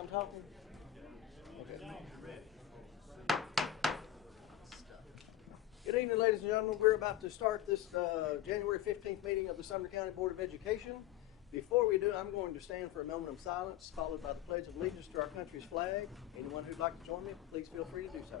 I'm talking? Okay. Good evening, ladies and gentlemen. We're about to start this January 15th meeting of the Sumner County Board of Education. Before we do, I'm going to stand for a moment of silence, followed by the Pledge of Allegiance to our country's flag. Anyone who'd like to join me, please feel free to do so.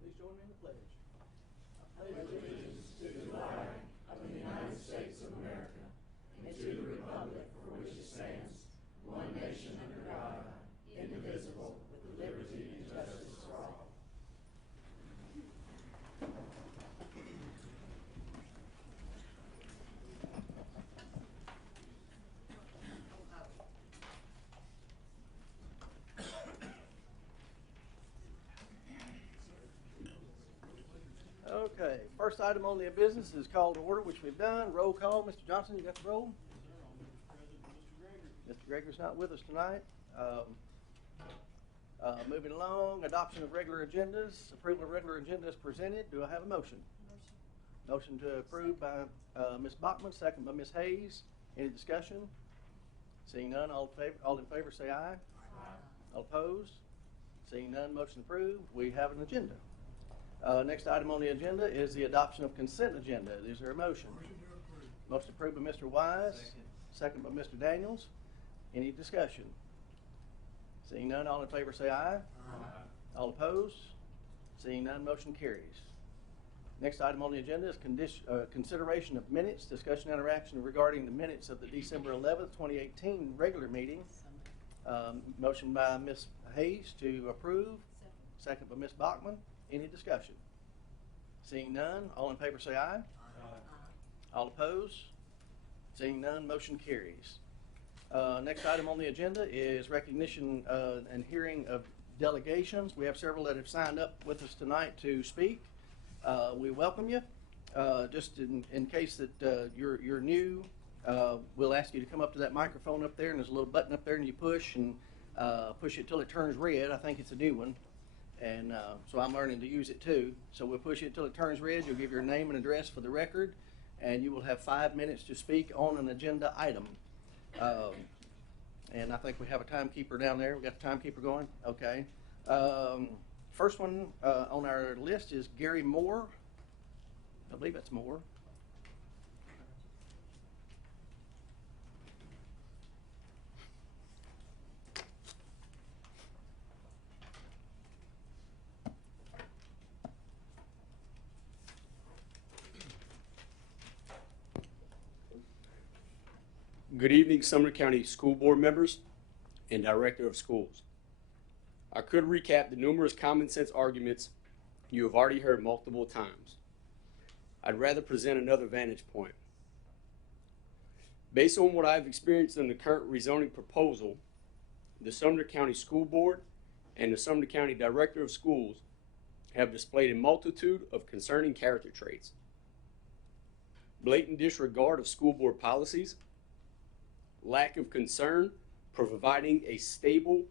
Please join me in the pledge. I pledge allegiance to the flag of the United States of America and to the republic for which it stands, one nation under God, indivisible, with liberty and justice for all. Okay, first item on the business is call to order, which we've done. Roll call. Mr. Johnson, you got the roll? Mr. Greger's not with us tonight. Moving along, adoption of regular agendas. Approval of regular agenda is presented. Do I have a motion? Motion to approve by Ms. Bachman, second by Ms. Hayes. Any discussion? Seeing none, all in favor say aye. Aye. All opposed? Seeing none, motion approved. We have an agenda. Next item on the agenda is the adoption of consent agenda. Is there a motion? Motion approved by Mr. Wise, second by Mr. Daniels. Any discussion? Seeing none, all in favor say aye. Aye. All opposed? Seeing none, motion carries. Next item on the agenda is consideration of minutes, discussion and interaction regarding the minutes of the December 11th, 2018 regular meeting. Motion by Ms. Hayes to approve, second by Ms. Bachman. Any discussion? Seeing none, all in favor say aye. Aye. All opposed? Seeing none, motion carries. Next item on the agenda is recognition and hearing of delegations. We have several that have signed up with us tonight to speak. We welcome you. Just in case that you're new, we'll ask you to come up to that microphone up there, and there's a little button up there, and you push it till it turns red. I think it's a new one. And so I'm learning to use it too. So we'll push it till it turns red. You'll give your name and address for the record, and you will have 5 minutes to speak on an agenda item. And I think we have a timekeeper down there. We got the timekeeper going? Okay. First one on our list is Gary Moore. I believe that's Moore. Good evening, Sumner County School Board members and Director of Schools. I could recap the numerous common sense arguments you have already heard multiple times. I'd rather present another vantage point. Based on what I've experienced in the current rezoning proposal, the Sumner County School Board and the Sumner County Director of Schools have displayed a multitude of concerning character traits. Blatant disregard of school board policies, lack of concern for providing a stable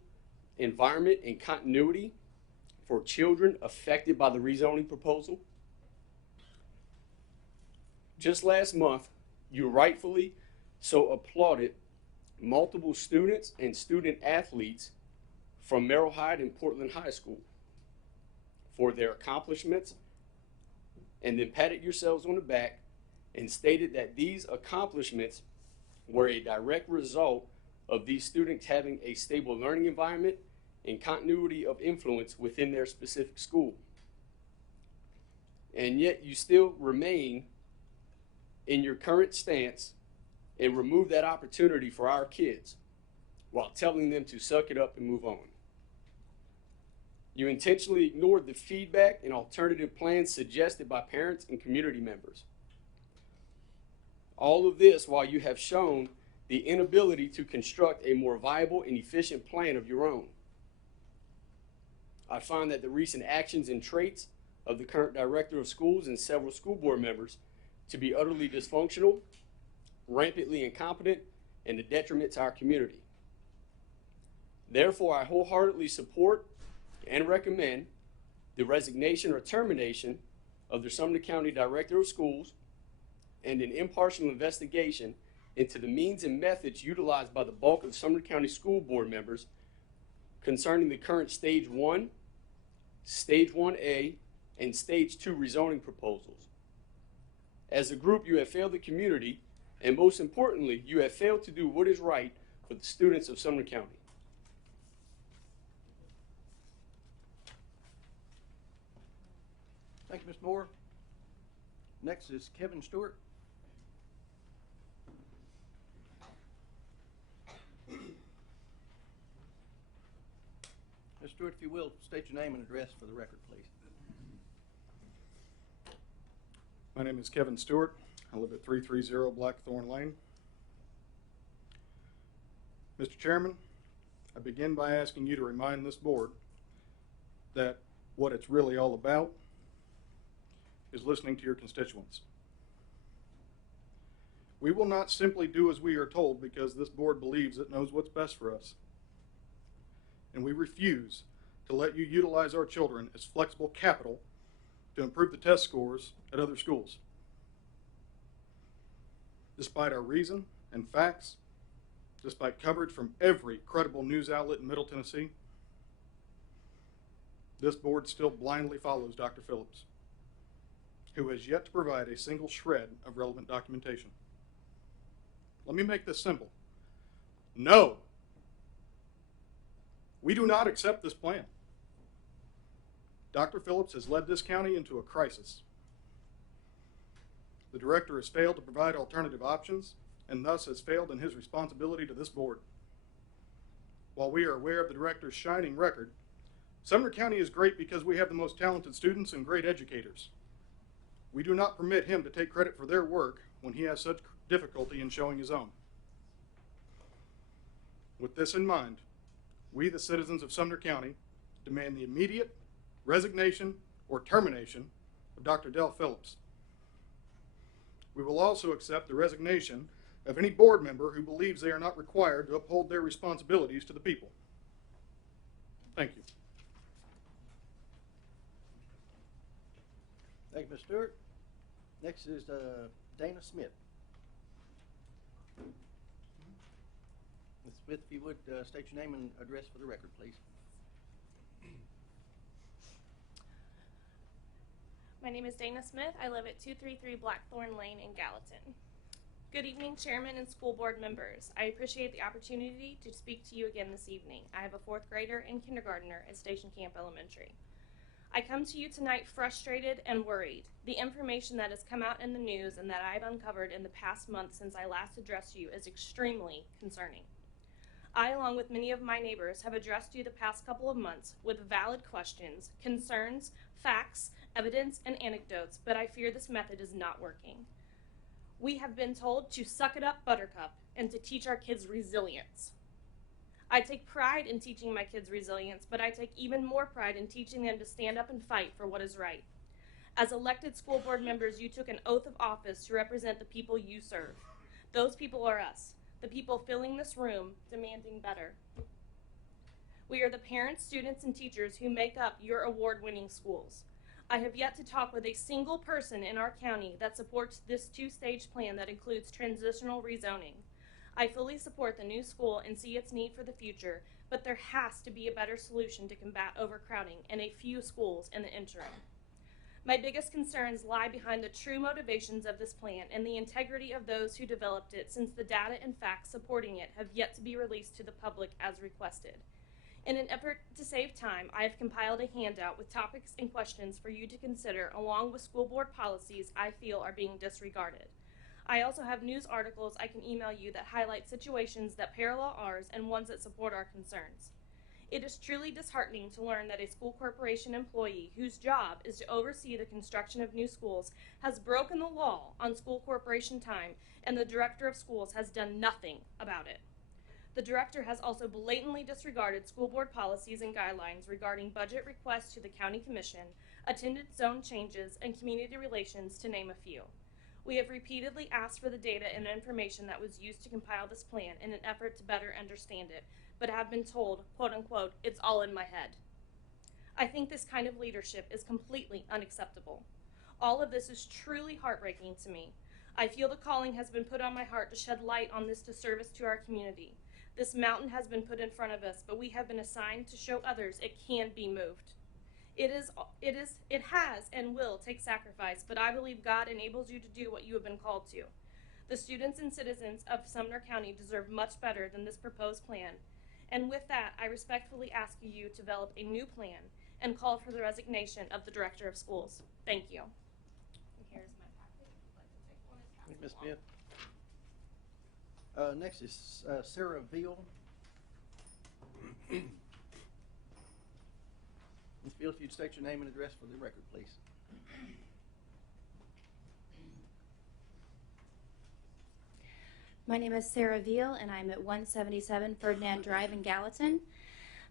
environment and continuity for children affected by the rezoning proposal. Just last month, you rightfully so applauded multiple students and student athletes from Merrill Hyde and Portland High School for their accomplishments, and then patted yourselves on the back and stated that these accomplishments were a direct result of these students having a stable learning environment and continuity of influence within their specific school. And yet you still remain in your current stance and remove that opportunity for our kids while telling them to suck it up and move on. You intentionally ignored the feedback and alternative plans suggested by parents and community members. All of this while you have shown the inability to construct a more viable and efficient plan of your own. I find that the recent actions and traits of the current director of schools and several school board members to be utterly dysfunctional rampantly incompetent, and a detriment to our community. Therefore, I wholeheartedly support and recommend the resignation or termination of the Sumner County Director of Schools and an impartial investigation into the means and methods utilized by the bulk of the Sumner County School Board members concerning the current Stage 1, Stage 1A, and Stage 2 rezoning proposals. As a group, you have failed the community, and most importantly, you have failed to do what is right for the students of Sumner County. Thank you, Mr. Moore. Next is Kevin Stewart. Mr. Stewart, if you will, state your name and address for the record, please. My name is Kevin Stewart. I live at 330 Blackthorn Lane. Mr. Chairman, I begin by asking you to remind this board that what it's really all about is listening to your constituents. We will not simply do as we are told because this board believes it knows what's best for us. And we refuse to let you utilize our children as flexible capital to improve the test scores at other schools. Despite our reason and facts, despite coverage from every credible news outlet in Middle Tennessee, this board still blindly follows Dr. Phillips, who has yet to provide a single shred of relevant documentation. Let me make this simple. No, we do not accept this plan. Dr. Phillips has led this county into a crisis. The director has failed to provide alternative options and thus has failed in his responsibility to this board. While we are aware of the director's shining record, Sumner County is great because we have the most talented students and great educators. We do not permit him to take credit for their work when he has such difficulty in showing his own. With this in mind, we, the citizens of Sumner County, demand the immediate resignation or termination of Dr. Del Phillips. We will also accept the resignation of any board member who believes they are not required to uphold their responsibilities to the people. Thank you. Thank you, Mr. Stewart. Next is Dana Smith. Ms. Smith, if you would state your name and address for the record, please. My name is Dana Smith. I live at 233 Blackthorn Lane in Gallatin. Good evening, Chairman and school board members. I appreciate the opportunity to speak to you again this evening. I have a 4th grader and kindergartner at Station Camp Elementary. I come to you tonight frustrated and worried. The information that has come out in the news and that I've uncovered in the past month since I last addressed you is extremely concerning. I, along with many of my neighbors, have addressed you the past couple of months with valid questions, concerns, facts, evidence, and anecdotes, but I fear this method is not working. We have been told to suck it up, Buttercup, and to teach our kids resilience. I take pride in teaching my kids resilience, but I take even more pride in teaching them to stand up and fight for what is right. As elected school board members, you took an oath of office to represent the people you serve. Those people are us, the people filling this room demanding better. We are the parents, students, and teachers who make up your award-winning schools. I have yet to talk with a single person in our county that supports this 2-stage plan that includes transitional rezoning. I fully support the new school and see its need for the future, but there has to be a better solution to combat overcrowding in a few schools in the interim. My biggest concerns lie behind the true motivations of this plan and the integrity of those who developed it, since the data and facts supporting it have yet to be released to the public as requested. In an effort to save time, I have compiled a handout with topics and questions for you to consider, along with school board policies I feel are being disregarded. I also have news articles I can email you that highlight situations that parallel ours and ones that support our concerns. It is truly disheartening to learn that a school corporation employee whose job is to oversee the construction of new schools has broken the law on school corporation time, and the director of schools has done nothing about it. The director has also blatantly disregarded school board policies and guidelines regarding budget requests to the county commission, attendance zone changes, and community relations, to name a few. We have repeatedly asked for the data and information that was used to compile this plan in an effort to better understand it, but have been told, quote unquote, it's all in my head. I think this kind of leadership is completely unacceptable. All of this is truly heartbreaking to me. I feel the calling has been put on my heart to shed light on this disservice to our community. This mountain has been put in front of us, but we have been assigned to show others it can be moved. It has and will take sacrifice, but I believe God enables you to do what you have been called to. The students and citizens of Sumner County deserve much better than this proposed plan. And with that, I respectfully ask you to develop a new plan and call for the resignation of the Director of Schools. Thank you. And here's my packet. If you'd like to take one and pass Thank it you, Ms. along. Smith. Next is Sarah Veal. Ms. Veal, if you'd state your name and address for the record, please. My name is Sarah Veal, and I'm at 177 Ferdinand Drive in Gallatin.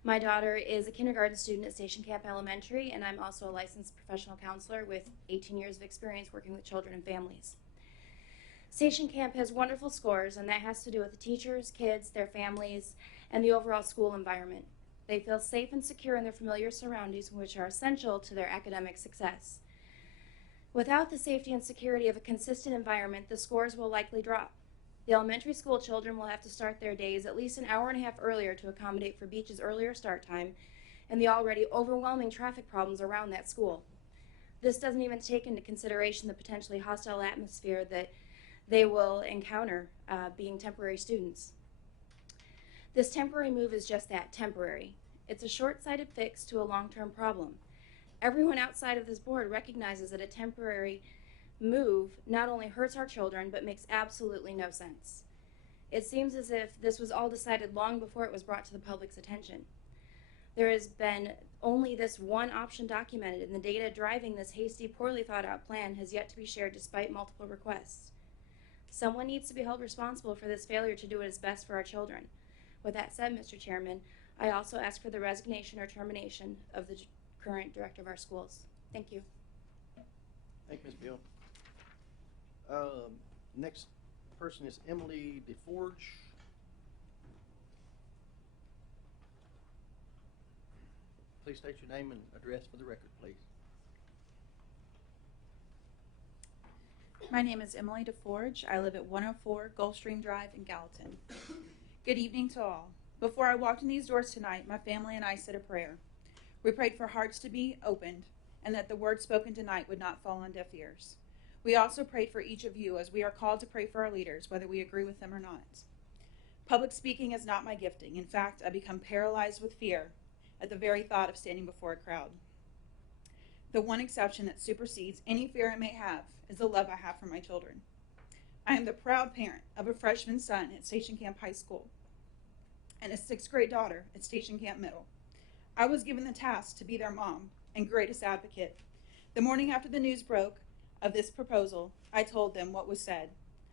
My daughter is a kindergarten student at Station Camp Elementary, and I'm also a licensed professional counselor with 18 years of experience working with children and families. Station Camp has wonderful scores, and that has to do with the teachers, kids, their families, and the overall school environment. They feel safe and secure in their familiar surroundings, which are essential to their academic success. Without the safety and security of a consistent environment, the scores will likely drop. The elementary school children will have to start their days at least an hour and a half earlier to accommodate for Beach's earlier start time and the already overwhelming traffic problems around that school. This doesn't even take into consideration the potentially hostile atmosphere that they will encounter being temporary students. This temporary move is just that, temporary. It's a short-sighted fix to a long-term problem. Everyone outside of this board recognizes that a temporary move not only hurts our children, but makes absolutely no sense. It seems as if this was all decided long before it was brought to the public's attention. There has been only this one option documented, and the data driving this hasty, poorly thought out plan has yet to be shared despite multiple requests. Someone needs to be held responsible for this failure to do what is best for our children. With that said, Mr. Chairman, I also ask for the resignation or termination of the current director of our schools. Thank you. Thank you, Ms. Veal. Next person is Emily DeForge. Please state your name and address for the record, please. My name is Emily DeForge. I live at 104 Gulfstream Drive in Gallatin. Good evening to all. Before I walked in these doors tonight, my family and I said a prayer. We prayed for hearts to be opened and that the words spoken tonight would not fall on deaf ears. We also prayed for each of you as we are called to pray for our leaders, whether we agree with them or not. Public speaking is not my gifting. In fact, I become paralyzed with fear at the very thought of standing before a crowd. The one exception that supersedes any fear I may have is the love I have for my children. I am the proud parent of a freshman son at Station Camp High School and a 6th grade daughter at Station Camp Middle. I was given the task to be their mom and greatest advocate. The morning after the news broke of this proposal, I told them what was said.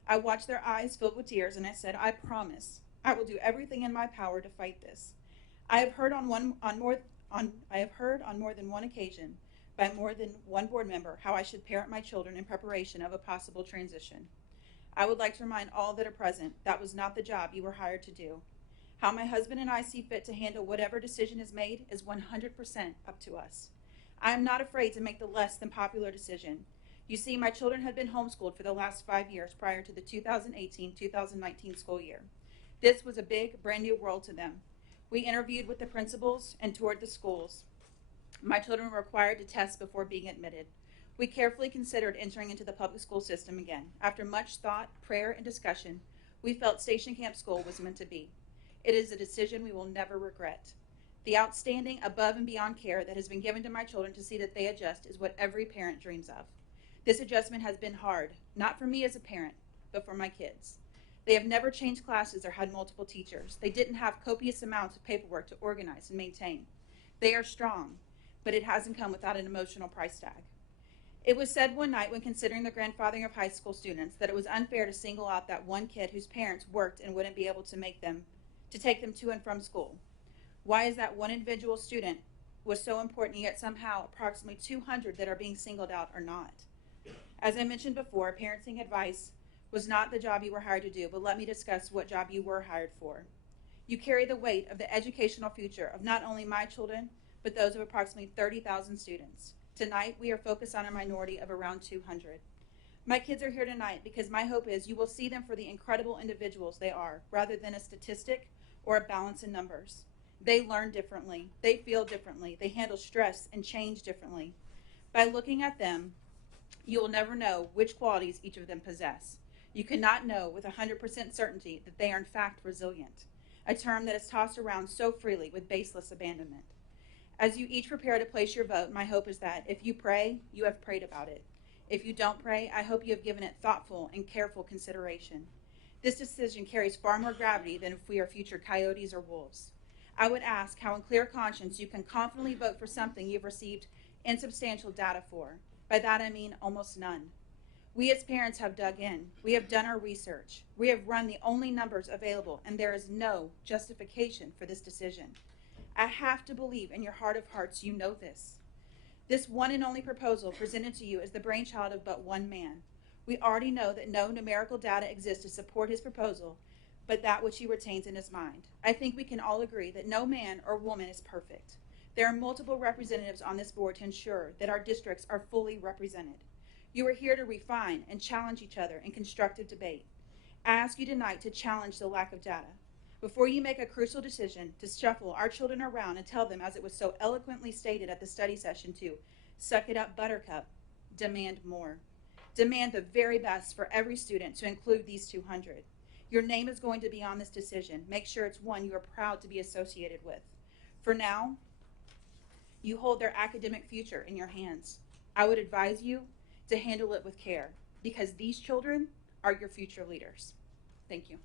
I watched their eyes filled with tears and I said, I promise I will do everything in my power to fight this. I have heard on more than one occasion by more than one board member how I should parent my children in preparation of a possible transition. I would like to remind all that are present that was not the job you were hired to do. How my husband and I see fit to handle whatever decision is made is 100% up to us. I am not afraid to make the less than popular decision. You see, my children had been homeschooled for the last 5 years prior to the 2018-2019 school year. This was a big, brand new world to them. We interviewed with the principals and toured the schools. My children were required to test before being admitted. We carefully considered entering into the public school system again. After much thought, prayer, and discussion, we felt Station Camp School was meant to be. It is a decision we will never regret. The outstanding, above and beyond care that has been given to my children to see that they adjust is what every parent dreams of. This adjustment has been hard, not for me as a parent, but for my kids. They have never changed classes or had multiple teachers. They didn't have copious amounts of paperwork to organize and maintain. They are strong, but it hasn't come without an emotional price tag. It was said one night when considering the grandfathering of high school students that it was unfair to single out that one kid whose parents worked and wouldn't be able to take them to and from school. Why is that one individual student was so important, yet somehow approximately 200 that are being singled out are not? As I mentioned before, parenting advice was not the job you were hired to do, but let me discuss what job you were hired for. You carry the weight of the educational future of not only my children, but those of approximately 30,000 students. Tonight, we are focused on a minority of around 200. My kids are here tonight because my hope is you will see them for the incredible individuals they are, rather than a statistic or a balance in numbers. They learn differently, they feel differently, they handle stress and change differently. By looking at them, you will never know which qualities each of them possess. You cannot know with 100% certainty that they are in fact resilient, a term that is tossed around so freely with baseless abandonment. As you each prepare to place your vote, my hope is that if you pray, you have prayed about it. If you don't pray, I hope you have given it thoughtful and careful consideration. This decision carries far more gravity than if we are future coyotes or wolves. I would ask how in clear conscience you can confidently vote for something you've received insubstantial data for. By that I mean almost none. We as parents have dug in. We have done our research. We have run the only numbers available, and there is no justification for this decision. I have to believe in your heart of hearts you know this. This one and only proposal presented to you is the brainchild of but one man. We already know that no numerical data exists to support his proposal, but that which he retains in his mind. I think we can all agree that no man or woman is perfect. There are multiple representatives on this board to ensure that our districts are fully represented. You are here to refine and challenge each other in constructive debate. I ask you tonight to challenge the lack of data. Before you make a crucial decision to shuffle our children around and tell them, as it was so eloquently stated at the study session, to suck it up, buttercup, demand more. Demand the very best for every student, to include these 200. Your name is going to be on this decision. Make sure it's one you are proud to be associated with. For now, you hold their academic future in your hands. I would advise you to handle it with care, because these children are your future leaders. Thank you.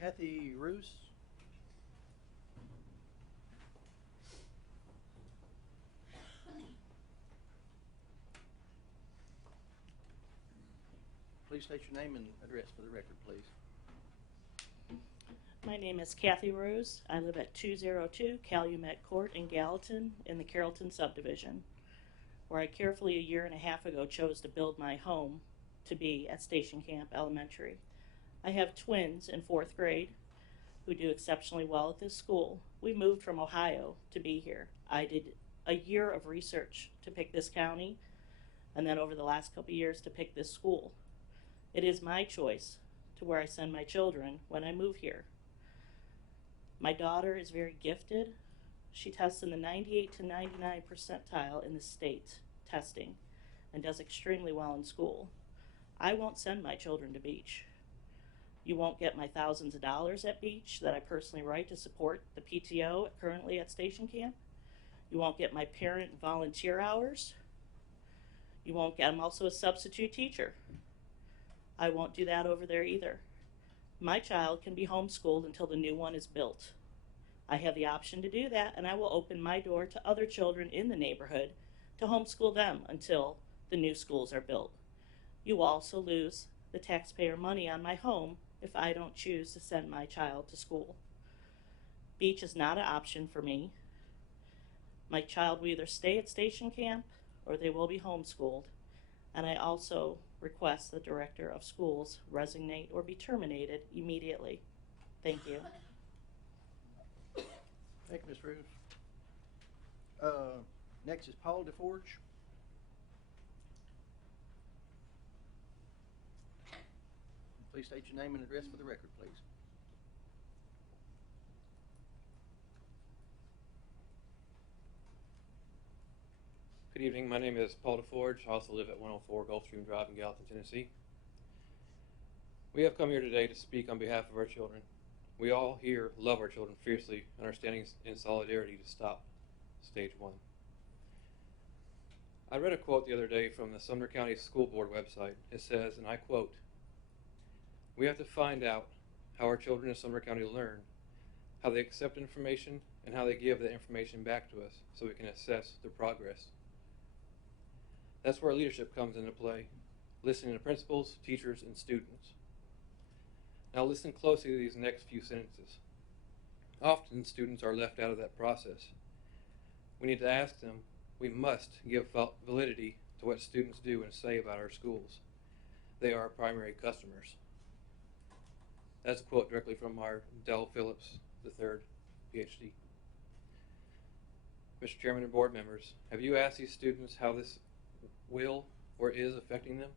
Kathy Roos. Please state your name and address for the record, please. My name is Kathy Rose. I live at 202 Calumet Court in Gallatin in the Carrollton subdivision, where I carefully a year and a half ago chose to build my home to be at Station Camp Elementary. I have twins in 4th grade who do exceptionally well at this school. We moved from Ohio to be here. I did a year of research to pick this county, and then over the last couple years to pick this school. It is my choice to where I send my children when I move here. My daughter is very gifted. She tests in the 98 to 99 percentile in the state testing and does extremely well in school. I won't send my children to Beach. You won't get my thousands of dollars at Beach that I personally write to support the PTO currently at Station Camp. You won't get my parent volunteer hours. You won't get, I'm also a substitute teacher. I won't do that over there either. My child can be homeschooled until the new one is built. I have the option to do that, and I will open my door to other children in the neighborhood to homeschool them until the new schools are built. You also lose the taxpayer money on my home if I don't choose to send my child to school. Beach is not an option for me. My child will either stay at Station Camp or they will be homeschooled, and I also request the director of schools resignate or be terminated immediately. Thank you. Thank you, Ms. Roos. Next is Paul DeForge. Please state your name and address for the record, please. Good evening. My name is Paul DeForge. I also live at 104 Gulfstream Drive in Gallatin, Tennessee. We have come here today to speak on behalf of our children. We all here love our children fiercely and are standing in solidarity to stop Stage 1. I read a quote the other day from the Sumner County School Board website. It says, and I quote, "We have to find out how our children in Sumner County learn, how they accept information, and how they give that information back to us so we can assess their progress." That's where leadership comes into play, listening to principals, teachers, and students. Now listen closely to these next few sentences. Often students are left out of that process. We need to ask them, we must give validity to what students do and say about our schools. They are our primary customers. That's a quote directly from our Dell Phillips III, PhD. Mr. Chairman and board members, have you asked these students how this will or is affecting them?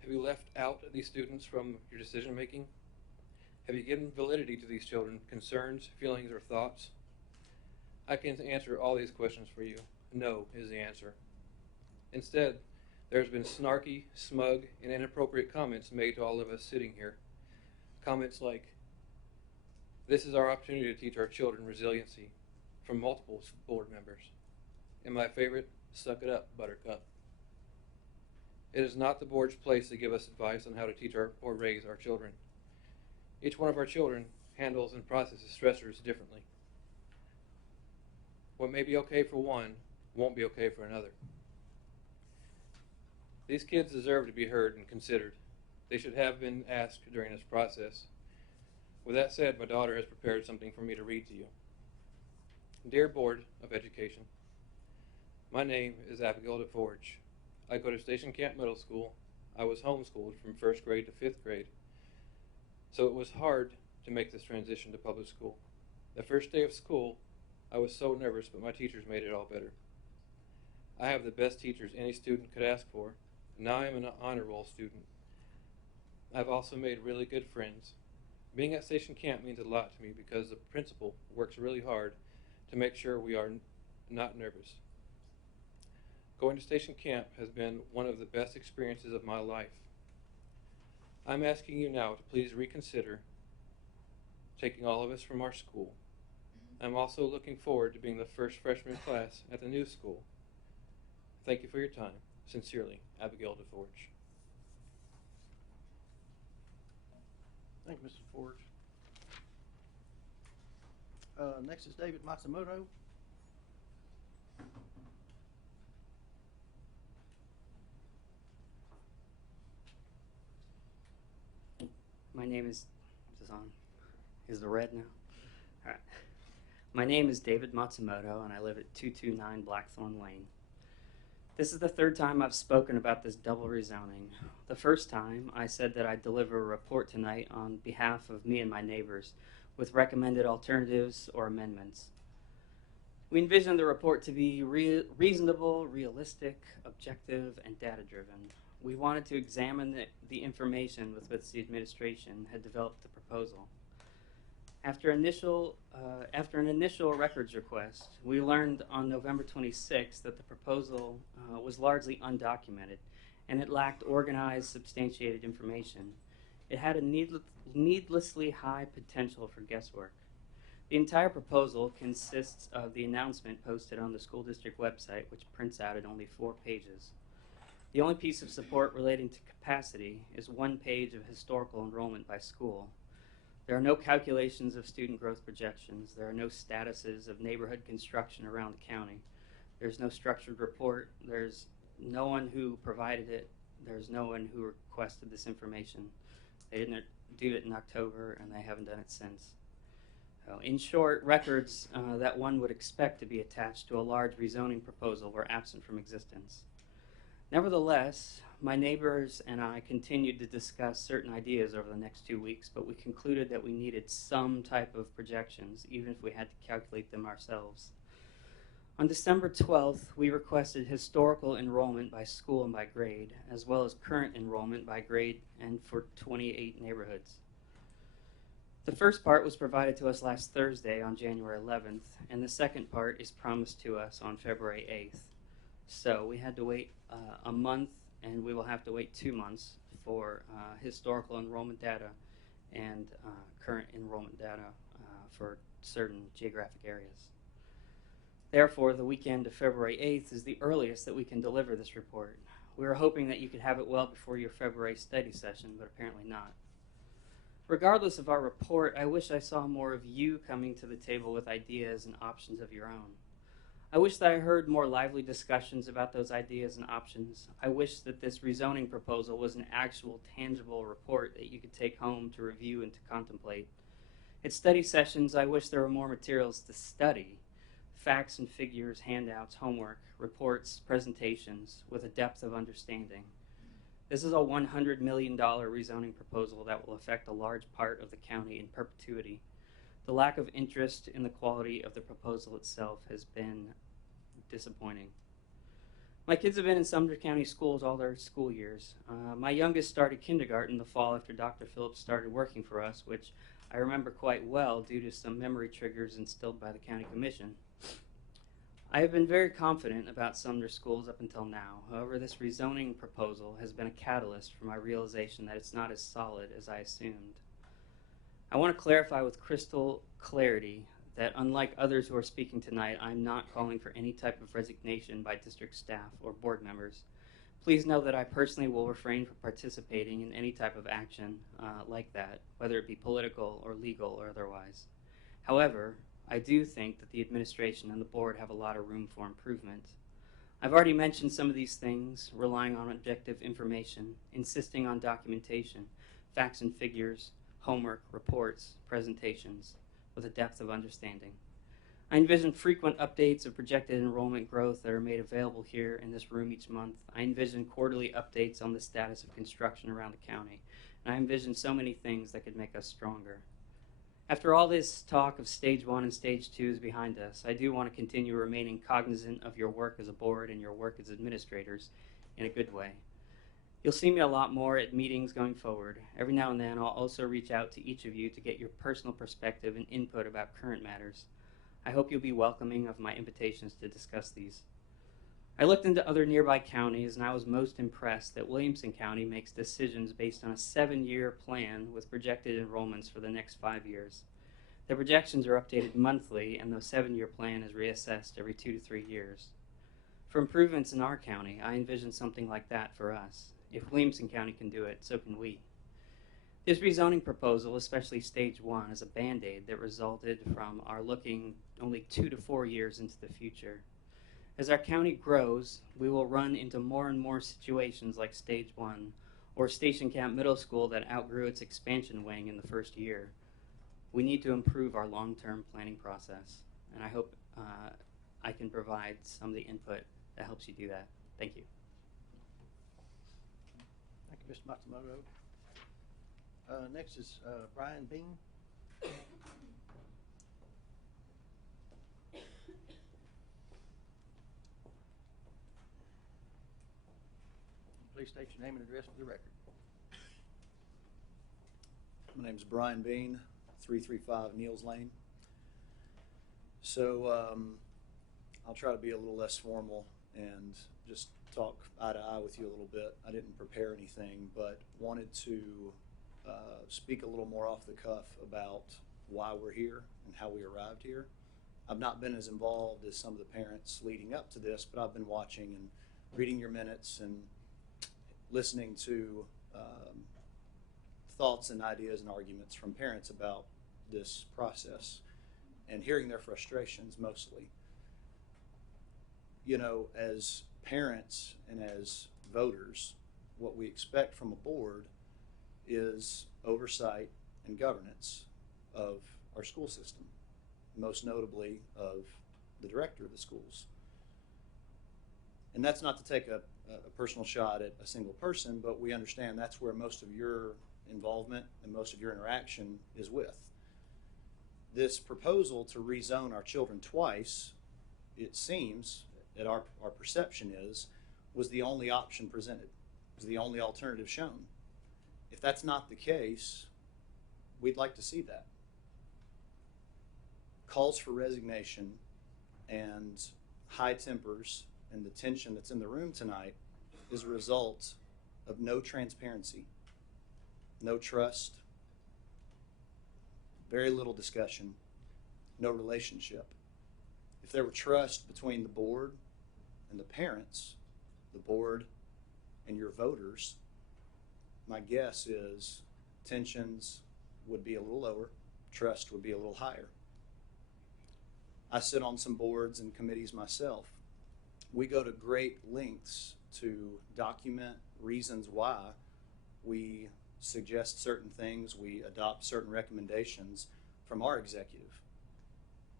Have you left out these students from your decision making? Have you given validity to these children, concerns, feelings, or thoughts? I can answer all these questions for you. No is the answer. Instead, there's been snarky, smug, and inappropriate comments made to all of us sitting here. Comments like, "This is our opportunity to teach our children resiliency," from multiple board members. And my favorite, "Suck it up, buttercup." It is not the board's place to give us advice on how to teach or raise our children. Each one of our children handles and processes stressors differently. What may be okay for one won't be okay for another. These kids deserve to be heard and considered. They should have been asked during this process. With that said, my daughter has prepared something for me to read to you. Dear Board of Education, my name is Abigail DeForge. I go to Station Camp Middle School. I was homeschooled from 1st grade to 5th grade. So it was hard to make this transition to public school. The first day of school, I was so nervous, but my teachers made it all better. I have the best teachers any student could ask for. Now I am an honor roll student. I've also made really good friends. Being at Station Camp means a lot to me because the principal works really hard to make sure we are not nervous. Going to Station Camp has been one of the best experiences of my life. I'm asking you now to please reconsider taking all of us from our school. I'm also looking forward to being the first freshman class at the new school. Thank you for your time. Sincerely, Abigail DeForge. Thank you, Mr. Forge. Next is David Matsumoto. My name is this on? Is the red now? All right. My name is David Matsumoto, and I live at 229 Blackthorn Lane. This is the third time I've spoken about this double rezoning. The first time, I said that I'd deliver a report tonight on behalf of me and my neighbors with recommended alternatives or amendments. We envisioned the report to be reasonable, realistic, objective, and data-driven. We wanted to examine the information with which the administration had developed the proposal. After an initial records request, we learned on November 26th that the proposal was largely undocumented, and it lacked organized, substantiated information. It had a needlessly high potential for guesswork. The entire proposal consists of the announcement posted on the school district website, which prints out at only 4 pages. The only piece of support relating to capacity is 1 page of historical enrollment by school. There are no calculations of student growth projections. There are no statuses of neighborhood construction around the county. There's no structured report. There's no one who provided it. There's no one who requested this information. They didn't do it in October, and they haven't done it since. In short, records that one would expect to be attached to a large rezoning proposal were absent from existence. Nevertheless, my neighbors and I continued to discuss certain ideas over the next 2 weeks, but we concluded that we needed some type of projections, even if we had to calculate them ourselves. On December 12th, we requested historical enrollment by school and by grade, as well as current enrollment by grade and for 28 neighborhoods. The first part was provided to us last Thursday on January 11th, and the second part is promised to us on February 8th. So we had to wait a month, and we will have to wait 2 months for historical enrollment data and current enrollment data for certain geographic areas. Therefore, the weekend of February 8th is the earliest that we can deliver this report. We were hoping that you could have it well before your February study session, but apparently not. Regardless of our report, I wish I saw more of you coming to the table with ideas and options of your own. I wish that I heard more lively discussions about those ideas and options. I wish that this rezoning proposal was an actual, tangible report that you could take home to review and to contemplate. At study sessions, I wish there were more materials to study. facts and figures, handouts, homework, reports, presentations with a depth of understanding. This is a $100 million rezoning proposal that will affect a large part of the county in perpetuity. The lack of interest in the quality of the proposal itself has been disappointing. My kids have been in Sumner County schools all their school years. My youngest started kindergarten the fall after Dr. Phillips started working for us, which I remember quite well due to some memory triggers instilled by the county commission. I have been very confident about Sumner schools up until now. However, this rezoning proposal has been a catalyst for my realization that it's not as solid as I assumed. I want to clarify with crystal clarity that unlike others who are speaking tonight, I'm not calling for any type of resignation by district staff or board members. Please know that I personally will refrain from participating in any type of action like that, whether it be political or legal or otherwise. However, I do think that the administration and the board have a lot of room for improvement. I've already mentioned some of these things, relying on objective information, insisting on documentation, facts and figures, homework, reports, presentations, with a depth of understanding. I envision frequent updates of projected enrollment growth that are made available here in this room each month. I envision quarterly updates on the status of construction around the county. And I envision so many things that could make us stronger. After all this talk of stage 1 and stage 2 is behind us, I do want to continue remaining cognizant of your work as a board and your work as administrators in a good way. You'll see me a lot more at meetings going forward. Every now and then I'll also reach out to each of you to get your personal perspective and input about current matters. I hope you'll be welcoming of my invitations to discuss these. I looked into other nearby counties and I was most impressed that Williamson County makes decisions based on a 7-year plan with projected enrollments for the next 5 years. The projections are updated monthly and the 7-year plan is reassessed every 2 to 3 years. For improvements in our county, I envision something like that for us. If Williamson County can do it, so can we. This rezoning proposal, especially stage 1, is a band-aid that resulted from our looking only 2 to 4 years into the future. As our county grows, we will run into more and more situations like stage 1 or Station Camp Middle School that outgrew its expansion wing in the first year. We need to improve our long-term planning process, and I hope I can provide some of the input that helps you do that. Thank you. Thank you, Mr. Matsumoto. Next is Brian Bean. Please state your name and address for the record. My name is Brian Bean, 335 Niels Lane. So I'll try to be a little less formal and just talk eye to eye with you a little bit. I didn't prepare anything, but wanted to speak a little more off the cuff about why we're here and how we arrived here. I've not been as involved as some of the parents leading up to this, but I've been watching and reading your minutes and listening to thoughts and ideas and arguments from parents about this process and hearing their frustrations mostly. You know, as parents and as voters, what we expect from a board is oversight and governance of our school system, most notably of the director of the schools. And that's not to take a personal shot at a single person, but we understand that's where most of your involvement and most of your interaction is with. This proposal to rezone our children twice, it seems, that our perception is, was the only option presented, was the only alternative shown. If that's not the case, we'd like to see that. Calls for resignation and high tempers and the tension that's in the room tonight is a result of no transparency, no trust, very little discussion, no relationship. If there were trust between the board and the parents, the board and your voters, my guess is tensions would be a little lower, trust would be a little higher. I sit on some boards and committees myself. We go to great lengths to document reasons why we suggest certain things, we adopt certain recommendations from our executive.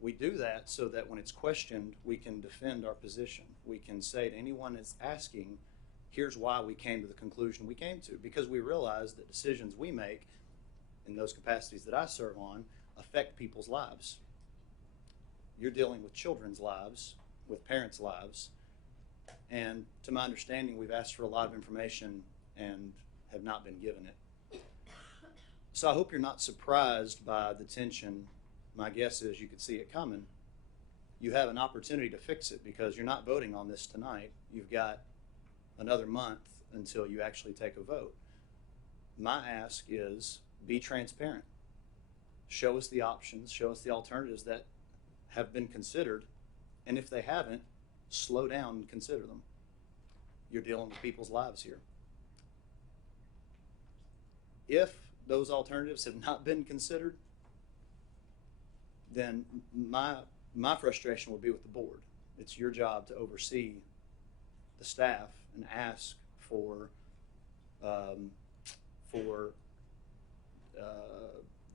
We do that so that when it's questioned, we can defend our position. We can say to anyone that's asking, here's why we came to the conclusion we came to, because we realize that decisions we make in those capacities that I serve on affect people's lives. You're dealing with children's lives, with parents' lives, and to my understanding, we've asked for a lot of information and have not been given it. So I hope you're not surprised by the tension. My guess is you could see it coming. You have an opportunity to fix it because you're not voting on this tonight. You've got another month until you actually take a vote. My ask is be transparent. Show us the options, show us the alternatives that have been considered, and if they haven't, slow down and consider them. You're dealing with people's lives here. If those alternatives have not been considered, then my frustration will be with the board. It's your job to oversee the staff and ask for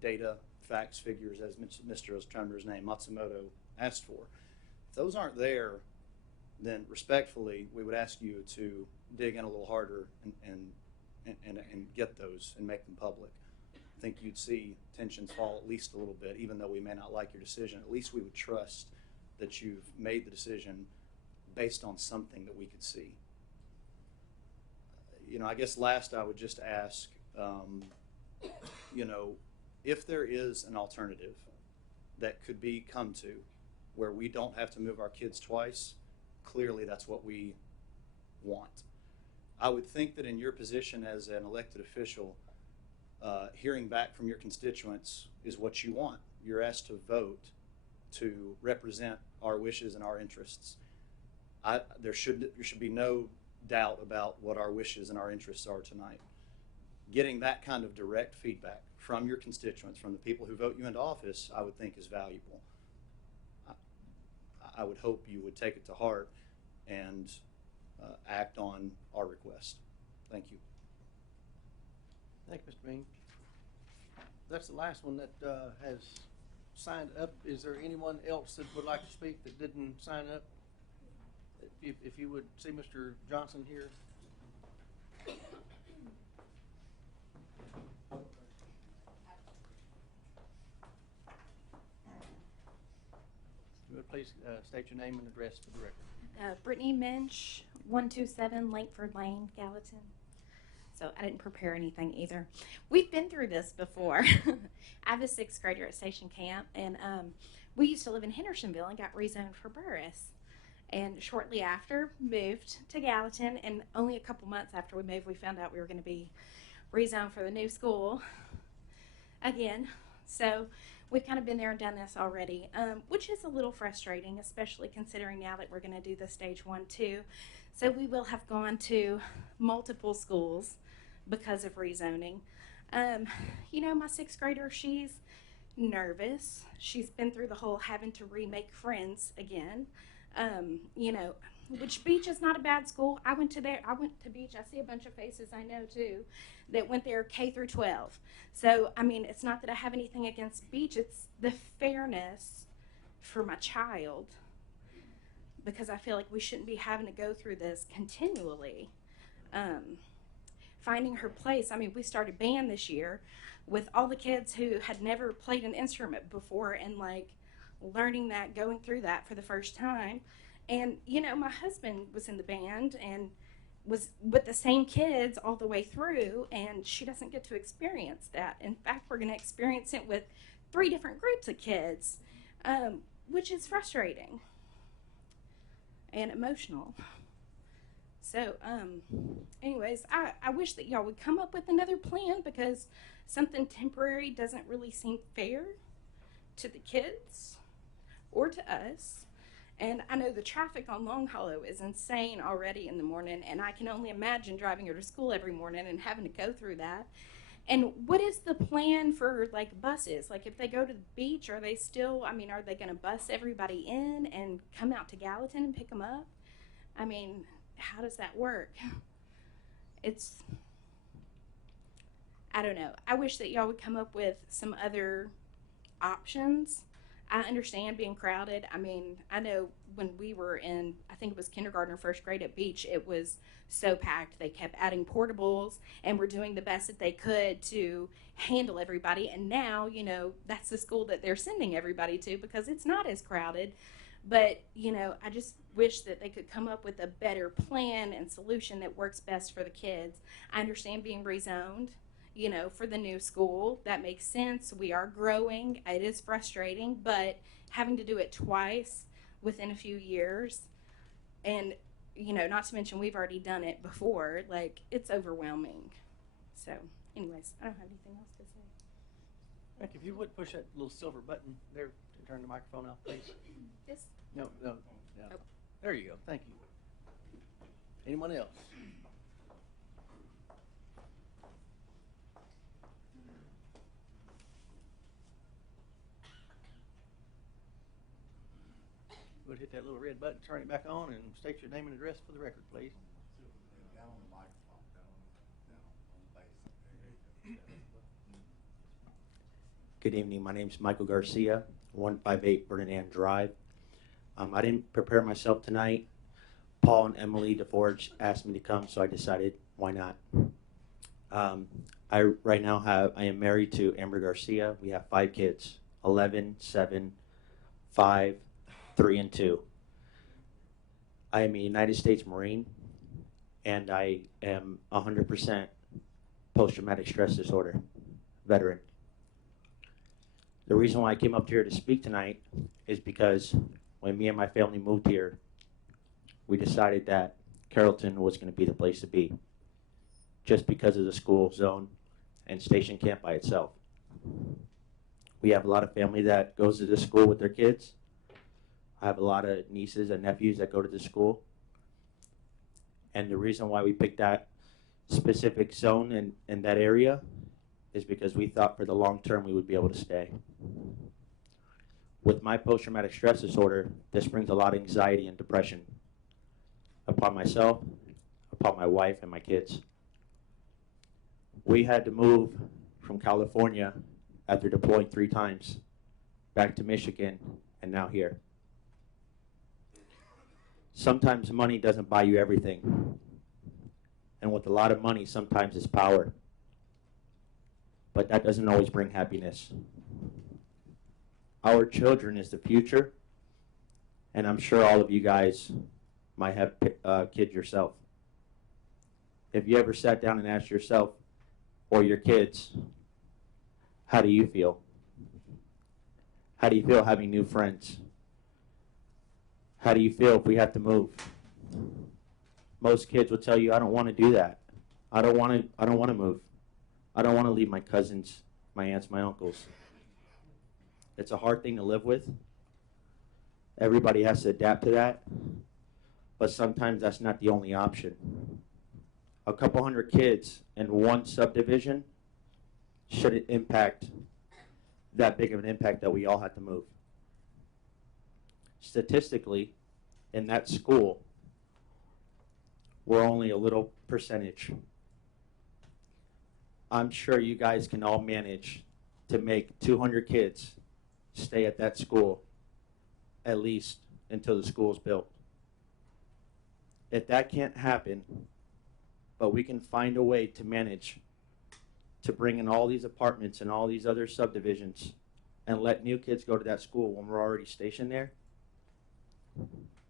data, facts, figures, as Mr. Ostrander's name, Matsumoto, asked for. If those aren't there, then respectfully, we would ask you to dig in a little harder and get those and make them public. I think you'd see tensions fall at least a little bit, even though we may not like your decision. At least we would trust that you've made the decision based on something that we could see. You know, I guess last I would just ask, you know, if there is an alternative that could be come to where we don't have to move our kids twice, clearly that's what we want. I would think that in your position as an elected official, hearing back from your constituents is what you want. You're asked to vote to represent our wishes and our interests. There should be no doubt about what our wishes and our interests are tonight. Getting that kind of direct feedback from your constituents, from the people who vote you into office, I would think is valuable. I would hope you would take it to heart and act on our request. Thank you. Thank you, Mr. Bean. That's the last one that has signed up. Is there anyone else that would like to speak that didn't sign up? If you would see Mr. Johnson here. You would please state your name and address for the record. Brittany Minch, 127 Langford Lane, Gallatin. So I didn't prepare anything either. We've been through this before. I have a 6th grader at Station Camp, and we used to live in Hendersonville and got rezoned for Burris. And shortly after, moved to Gallatin, and only a couple months after we moved, we found out we were going to be rezoned for the new school again. So we've kind of been there and done this already, which is a little frustrating, especially considering now that we're going to do the stage 1, 2. So we will have gone to multiple schools because of rezoning. You know, my 6th grader, she's nervous. She's been through the whole having to remake friends again. You know, which Beach is not a bad school. I went to Beach. I see a bunch of faces I know too that went there K through 12. So, I mean, it's not that I have anything against Beach. It's the fairness for my child, because I feel like we shouldn't be having to go through this continually. Finding her place. I mean, we started band this year with all the kids who had never played an instrument before, and like learning that, going through that for the first time. And you know, my husband was in the band and was with the same kids all the way through, and she doesn't get to experience that. In fact, we're going to experience it with 3 different groups of kids, which is frustrating and emotional. So anyways, I wish that y'all would come up with another plan, because something temporary doesn't really seem fair to the kids or to us. And I know the traffic on Long Hollow is insane already in the morning, and I can only imagine driving her to school every morning and having to go through that. And what is the plan for like buses? Like if they go to the Beach, are they still, I mean, are they going to bus everybody in and come out to Gallatin and pick them up? I mean, how does that work? I don't know. I wish that y'all would come up with some other options. I understand being crowded. I mean, I know when we were in, I think it was kindergarten or first grade at Beach, it was so packed. They kept adding portables and were doing the best that they could to handle everybody. And now, you know, that's the school that they're sending everybody to because it's not as crowded. But, you know, I just wish that they could come up with a better plan and solution that works best for the kids. I understand being rezoned, you know, for the new school. That makes sense. We are growing. It is frustrating, but having to do it twice within a few years, and, you know, not to mention we've already done it before, like, it's overwhelming. So, anyways, I don't have anything else to say. Rick, if you would push that little silver button there to turn the microphone off, please. This? No. Oh. There you go. Thank you. Anyone else? Would hit that little red button, turn it back on, and state your name and address for the record, please. Good evening. My name is Michael Garcia, 158 Ferdinand Drive. I didn't prepare myself tonight. Paul and Emily DeForge asked me to come, so I decided why not. I am married to Amber Garcia. We have 5 kids, 11, 7, 5, 3, and 2. I am a United States Marine, and I am 100% post-traumatic stress disorder veteran. The reason why I came up here to speak tonight is because when me and my family moved here, we decided that Carrollton was going to be the place to be, just because of the school zone and station camp by itself. We have a lot of family that goes to this school with their kids. I have a lot of nieces and nephews that go to the school. And the reason why we picked that specific zone in that area is because we thought for the long term we would be able to stay. With my post-traumatic stress disorder, this brings a lot of anxiety and depression upon myself, upon my wife, and my kids. We had to move from California after deploying 3 times back to Michigan and now here. Sometimes money doesn't buy you everything. And with a lot of money, sometimes it's power. But that doesn't always bring happiness. Our children is the future, and I'm sure all of you guys might have kids yourself. If you ever sat down and asked yourself or your kids, how do you feel? How do you feel having new friends? How do you feel if we have to move? Most kids will tell you, I don't want to do that. I don't want to move. I don't want to leave my cousins, my aunts, my uncles. It's a hard thing to live with. Everybody has to adapt to that. But sometimes that's not the only option. A couple hundred kids in one subdivision shouldn't impact that big of an impact that we all have to move. Statistically, in that school, we're only a little percentage. I'm sure you guys can all manage to make 200 kids stay at that school at least until the school is built. If that can't happen, but we can find a way to manage to bring in all these apartments and all these other subdivisions and let new kids go to that school when we're already stationed there,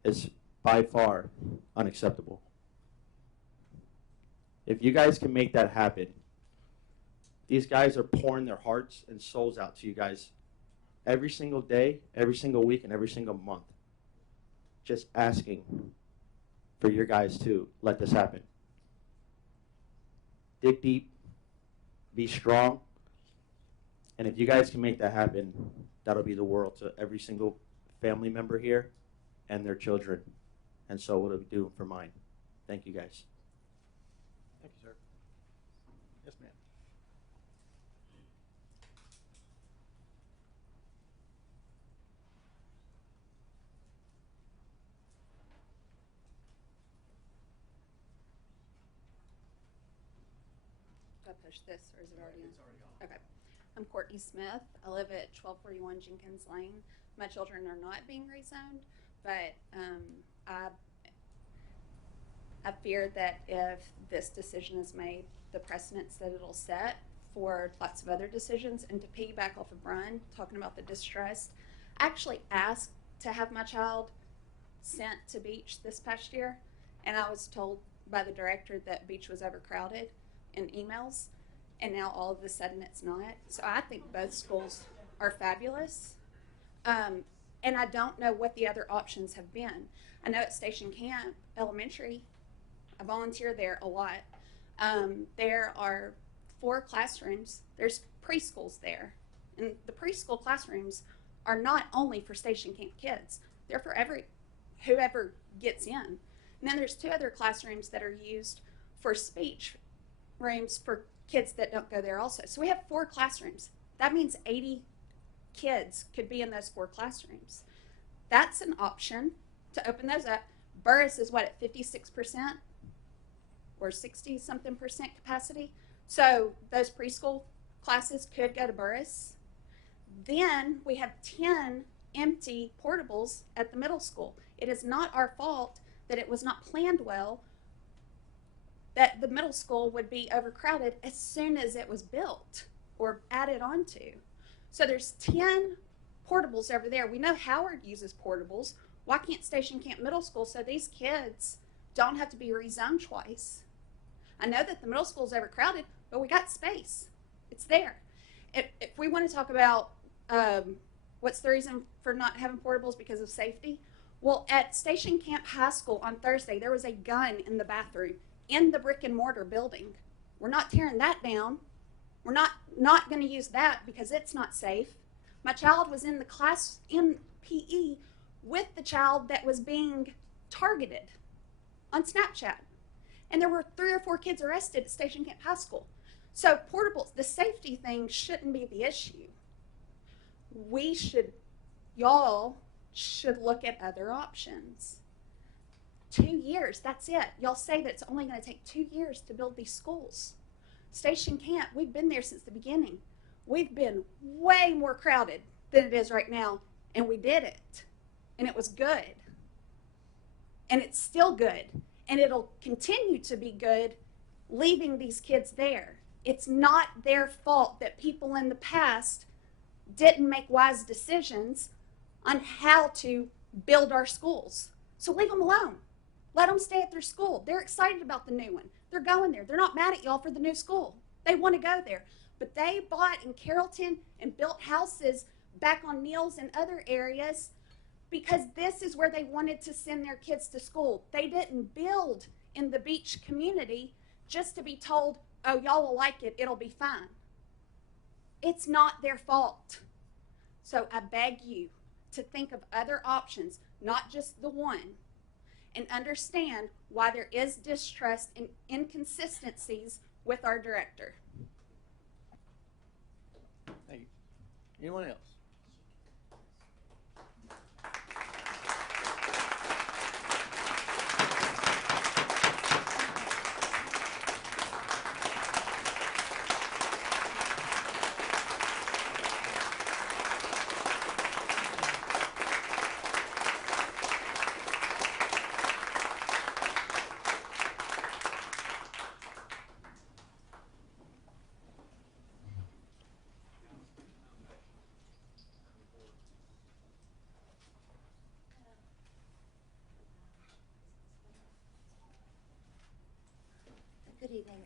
is by far unacceptable. If you guys can make that happen, these guys are pouring their hearts and souls out to you guys every single day, every single week, and every single month. Just asking for your guys to let this happen. Dig deep, be strong, and if you guys can make that happen, that'll be the world to every single family member here and their children. And so what do we do for mine? Thank you guys. Thank you, sir. Yes, ma'am. Do I push this, or is it already on? It's already on. Okay. I'm Courtney Smith. I live at 1241 Jenkins Lane. my children are not being rezoned, but I fear that if this decision is made, the precedents that it'll set for lots of other decisions. And to piggyback off of Brian, talking about the distrust, I actually asked to have my child sent to Beach this past year, and I was told by the director that Beach was overcrowded in emails, and now all of a sudden it's not. So I think both schools are fabulous, and I don't know what the other options have been. I know at Station Camp Elementary, I volunteer there a lot. There are 4 classrooms. There's preschools there, and the preschool classrooms are not only for Station Camp kids. They're for whoever gets in. And then there's 2 other classrooms that are used for speech rooms for kids that don't go there also. So we have 4 classrooms. That means 80 kids could be in those 4 classrooms. That's an option to open those up. Burris is what, at 56% or 60-something% capacity? So those preschool classes could go to Burris. Then we have 10 empty portables at the middle school. It is not our fault that it was not planned well, that the middle school would be overcrowded as soon as it was built or added onto. So there's 10 portables over there. We know Howard uses portables. Why can't Station Camp Middle School, so these kids don't have to be rezoned twice? I know that the middle school is overcrowded, but we got space. It's there. If we want to talk about what's the reason for not having portables because of safety, well, at Station Camp High School on Thursday, there was a gun in the bathroom in the brick and mortar building. We're not tearing that down. We're not going to use that because it's not safe. My child was in the class in PE with the child that was being targeted on Snapchat. And there were 3 or 4 kids arrested at Station Camp High School. So portables, the safety thing shouldn't be the issue. Y'all should look at other options. 2 years, that's it. Y'all say that it's only going to take 2 years to build these schools. Station Camp, we've been there since the beginning. We've been way more crowded than it is right now, and we did it. And it was good. And it's still good. And it'll continue to be good leaving these kids there. It's not their fault that people in the past didn't make wise decisions on how to build our schools. So leave them alone. Let them stay at their school. They're excited about the new one. They're going there. They're not mad at y'all for the new school. They want to go there. But they bought in Carrollton and built houses back on Neals and other areas because this is where they wanted to send their kids to school. They didn't build in the Beach community just to be told, oh, y'all will like it, it'll be fine. It's not their fault. So I beg you to think of other options, not just the one, and understand why there is distrust and inconsistencies with our director. Thank you. Anyone else? Good evening.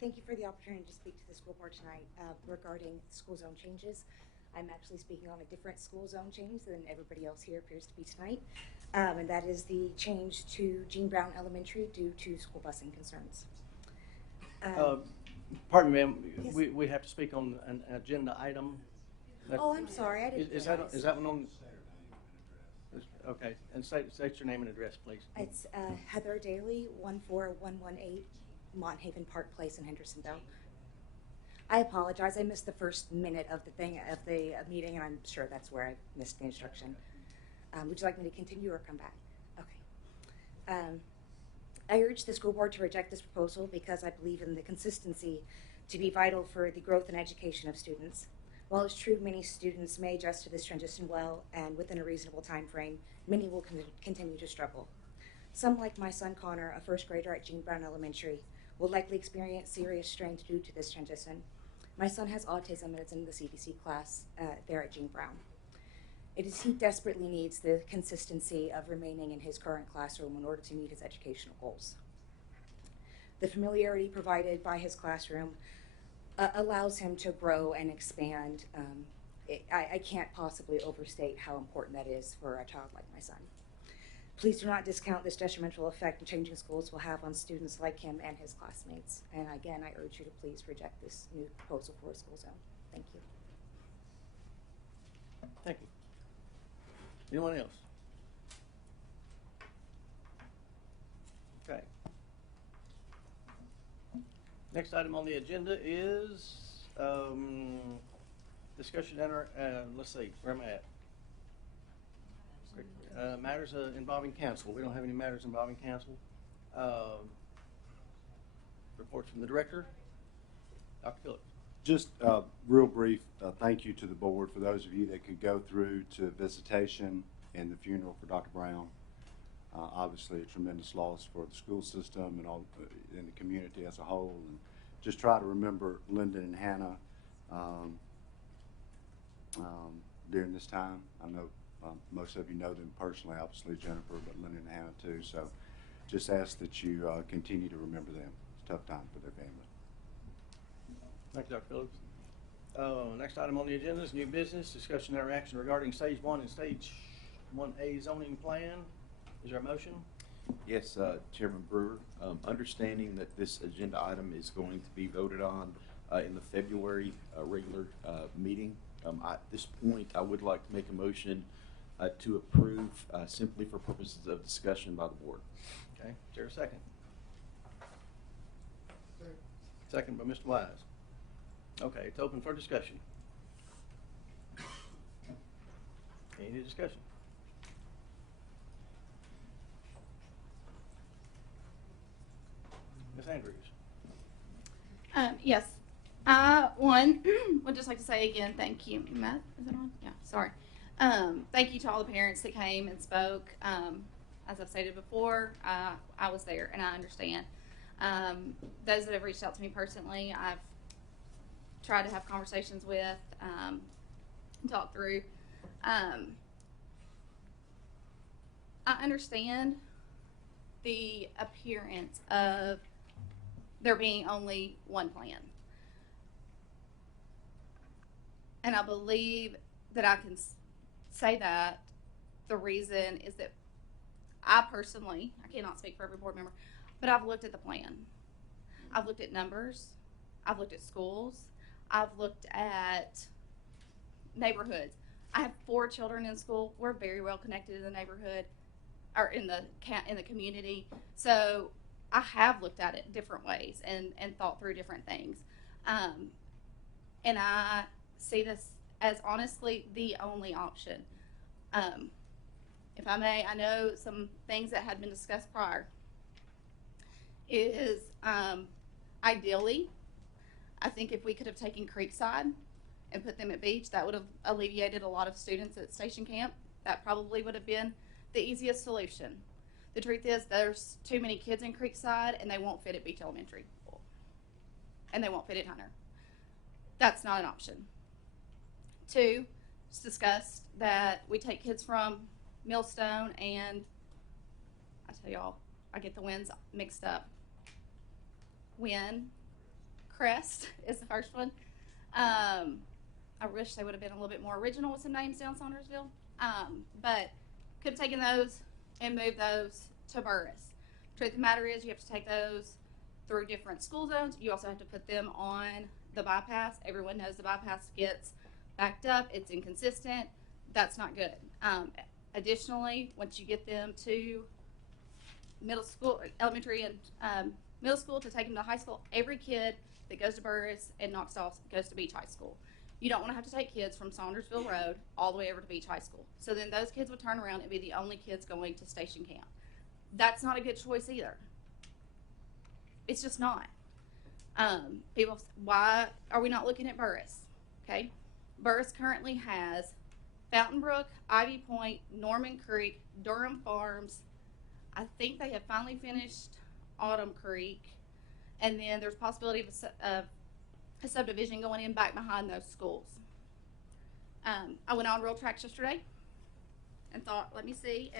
Thank you for the opportunity to speak to the school board tonight regarding school zone changes. I'm actually speaking on a different school zone change than everybody else here appears to be tonight, and that is the change to Jean Brown Elementary due to school busing concerns. Pardon me, ma'am. Yes. We have to speak on an agenda item. Oh, I'm sorry. I didn't Is that one on? Okay, and state your name and address, please. It's Heather Daly, 14118 Monthaven Park Place in Hendersonville. I apologize. I missed the first minute of the meeting, and I'm sure that's where I missed the instruction. Would you like me to continue or come back? Okay. I urge the school board to reject this proposal because I believe in the consistency to be vital for the growth and education of students. While it's true many students may adjust to this transition well and within a reasonable time frame, many will continue to struggle. Some, like my son Connor, a first grader at Gene Brown Elementary, will likely experience serious strain due to this transition. My son has autism and is in the CDC class there at Gene Brown. He desperately needs the consistency of remaining in his current classroom in order to meet his educational goals. The familiarity provided by his classroom allows him to grow and expand. I can't possibly overstate how important that is for a child like my son. Please do not discount this detrimental effect the changing schools will have on students like him and his classmates. And again, I urge you to please reject this new proposal for a school zone. Thank you. Thank you. Anyone else? Okay. Next item on the agenda is discussion let's see, where am I at? Matters involving council. We don't have any matters involving council. Reports from the director. Dr. Phillips. Just real brief thank you to the board for those of you that could go through to visitation and the funeral for Dr. Brown. Obviously a tremendous loss for the school system and all in the community as a whole. And just try to remember Lyndon and Hannah during this time. I know most of you know them personally, obviously Jennifer, but Lyndon and Hannah too. So just ask that you continue to remember them. It's a tough time for their family. Thank you, Dr. Phillips. Next item on the agenda is new business, discussion and interaction regarding Stage 1 and Stage 1A zoning plan. Is there a motion? Yes, Chairman Brewer. Understanding that this agenda item is going to be voted on in the February regular meeting, at this point I would like to make a motion to approve simply for purposes of discussion by the board. Okay, is there a second? Second by Mr. Wise. Okay, it's open for discussion. Any discussion? Ms. Andrews. Yes. I would just like to say again, thank you. Matt, is it on? Yeah, sorry. Thank you to all the parents that came and spoke. As I've stated before, I was there and I understand. Those that have reached out to me personally, I've tried to have conversations with, talk through. I understand the appearance of there being only one plan. And I believe that I can say that the reason is that I personally, I cannot speak for every board member, but I've looked at the plan. I've looked at numbers. I've looked at schools. I've looked at neighborhoods. I have 4 children in school. We're very well connected in the neighborhood or in the community. So I have looked at it different ways and thought through different things. And I see this as honestly the only option. If I may, I know some things that had been discussed prior is ideally, I think if we could have taken Creekside and put them at Beach, that would have alleviated a lot of students at Station Camp. That probably would have been the easiest solution. The truth is there's too many kids in Creekside and they won't fit at Beach Elementary. And they won't fit at Hunter. That's not an option. 2, it's discussed that we take kids from Millstone and I tell y'all, I get the wins mixed up. Crest is the first one. I wish they would have been a little bit more original with some names down Saundersville. But could have taken those and moved those to Burris. Truth of the matter is you have to take those through different school zones. You also have to put them on the bypass. Everyone knows the bypass gets backed up. It's inconsistent. That's not good. Additionally, once you get them to middle school, elementary and middle school to take them to high school, every kid that goes to Burris and Knoxville goes to Beach High School. You don't want to have to take kids from Saundersville Road all the way over to Beach High School. So then those kids would turn around and be the only kids going to Station Camp. That's not a good choice either. It's just not. People, why are we not looking at Burris? Okay. Burris currently has Fountain Brook, Ivy Point, Norman Creek, Durham Farms. I think they have finally finished Autumn Creek, and then there's possibility of a subdivision going in back behind those schools. I went on Real Tracks yesterday and thought, let me see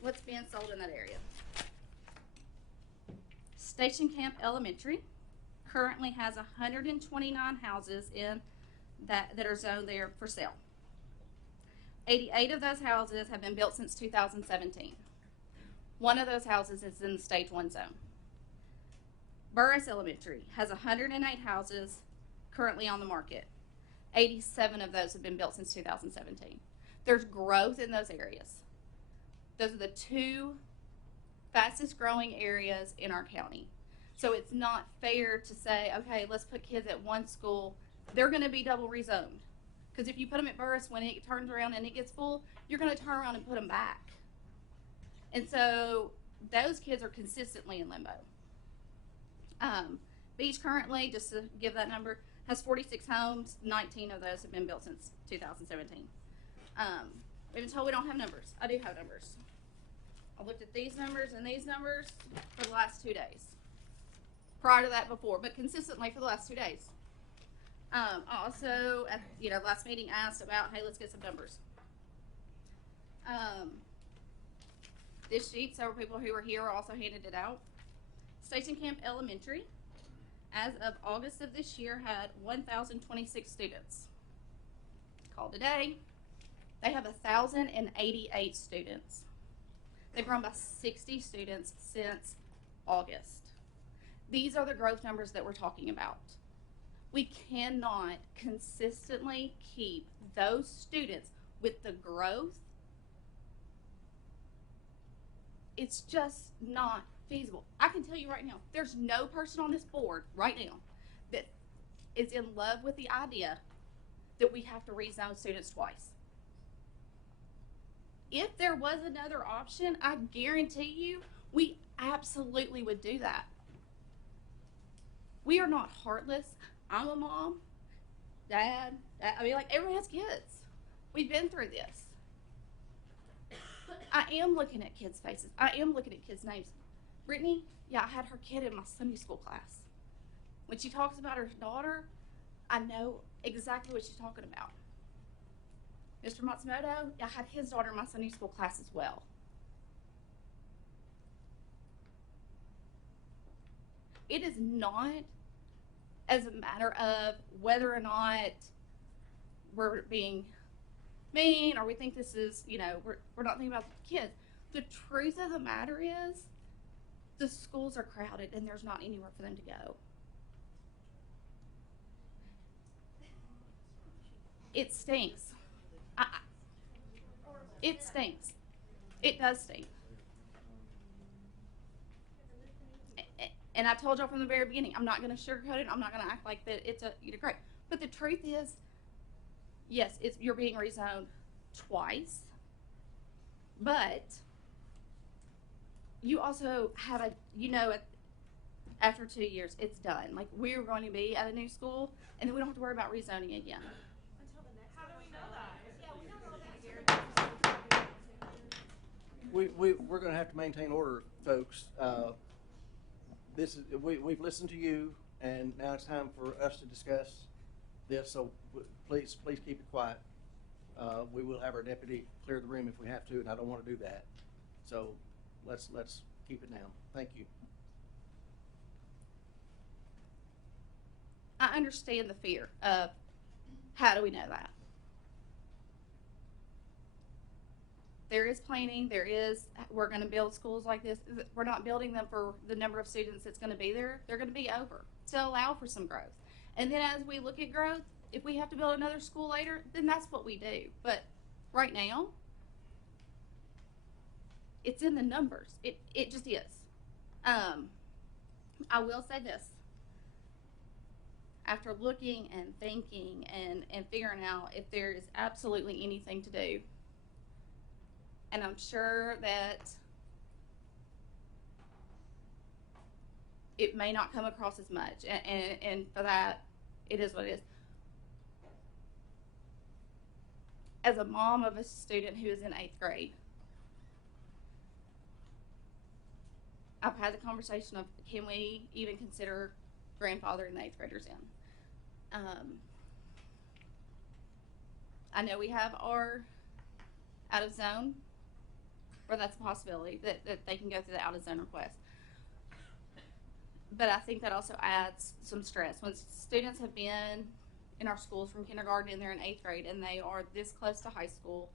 what's being sold in that area. Station Camp Elementary currently has 129 houses in that are zoned there for sale. 88 of those houses have been built since 2017. One of those houses is in the stage 1 zone. Burris Elementary has 108 houses currently on the market. 87 of those have been built since 2017. There's growth in those areas. Those are the two fastest growing areas in our county. So it's not fair to say, okay, let's put kids at one school. They're going to be double rezoned. Because if you put them at Burris, when it turns around and it gets full, you're going to turn around and put them back. And so those kids are consistently in limbo. Beach currently, just to give that number, has 46 homes. 19 of those have been built since 2017. We've been told we don't have numbers. I do have numbers. I looked at these numbers and these numbers for the last 2 days. Prior to that before, but consistently for the last 2 days. Also, at last meeting, asked about, hey, let's get some numbers. This sheet, several people who were here also handed it out. Station Camp Elementary, as of August of this year, had 1,026 students. Call today, they have 1,088 students. They've grown by 60 students since August. These are the growth numbers that we're talking about. We cannot consistently keep those students with the growth. It's just not feasible. I can tell you right now, there's no person on this board right now that is in love with the idea that we have to rezone students twice. If there was another option, I guarantee you, we absolutely would do that. We are not heartless. I'm a mom, dad, everyone has kids. We've been through this. I am looking at kids' faces. I am looking at kids' names. Brittany, yeah, I had her kid in my Sunday school class. When she talks about her daughter, I know exactly what she's talking about. Mr. Matsumoto, yeah, I had his daughter in my Sunday school class as well. It is not as a matter of whether or not we're being mean or we think this is, we're not thinking about the kids. The truth of the matter is the schools are crowded and there's not anywhere for them to go. It stinks. It stinks. It does stink. And I told y'all from the very beginning, I'm not going to sugarcoat it. I'm not going to act like that it's great. But the truth is, yes, you're being rezoned twice. But you also have after 2 years, it's done. Like, we're going to be at a new school, and then we don't have to worry about rezoning again. How do we know that? Yeah, we don't know that. We're going to have to maintain order, folks. We've listened to you, and now it's time for us to discuss this. So please keep it quiet. We will have our deputy clear the room if we have to, and I don't want to do that. So let's keep it down. Thank you. I understand the fear of how do we know that? There is planning, we're going to build schools like this. We're not building them for the number of students that's going to be there. They're going to be over to allow for some growth. And then as we look at growth, if we have to build another school later, then that's what we do. But right now, it's in the numbers. It just is. I will say this. After looking and thinking and figuring out if there is absolutely anything to do, and I'm sure that it may not come across as much, and for that, it is what it is. As a mom of a student who is in 8th grade, I've had the conversation of, can we even consider grandfathering the 8th graders in? I know we have our out of zone, where that's a possibility, that they can go through the out of zone request. But I think that also adds some stress. When students have been in our schools from kindergarten and they're in 8th grade and they are this close to high school,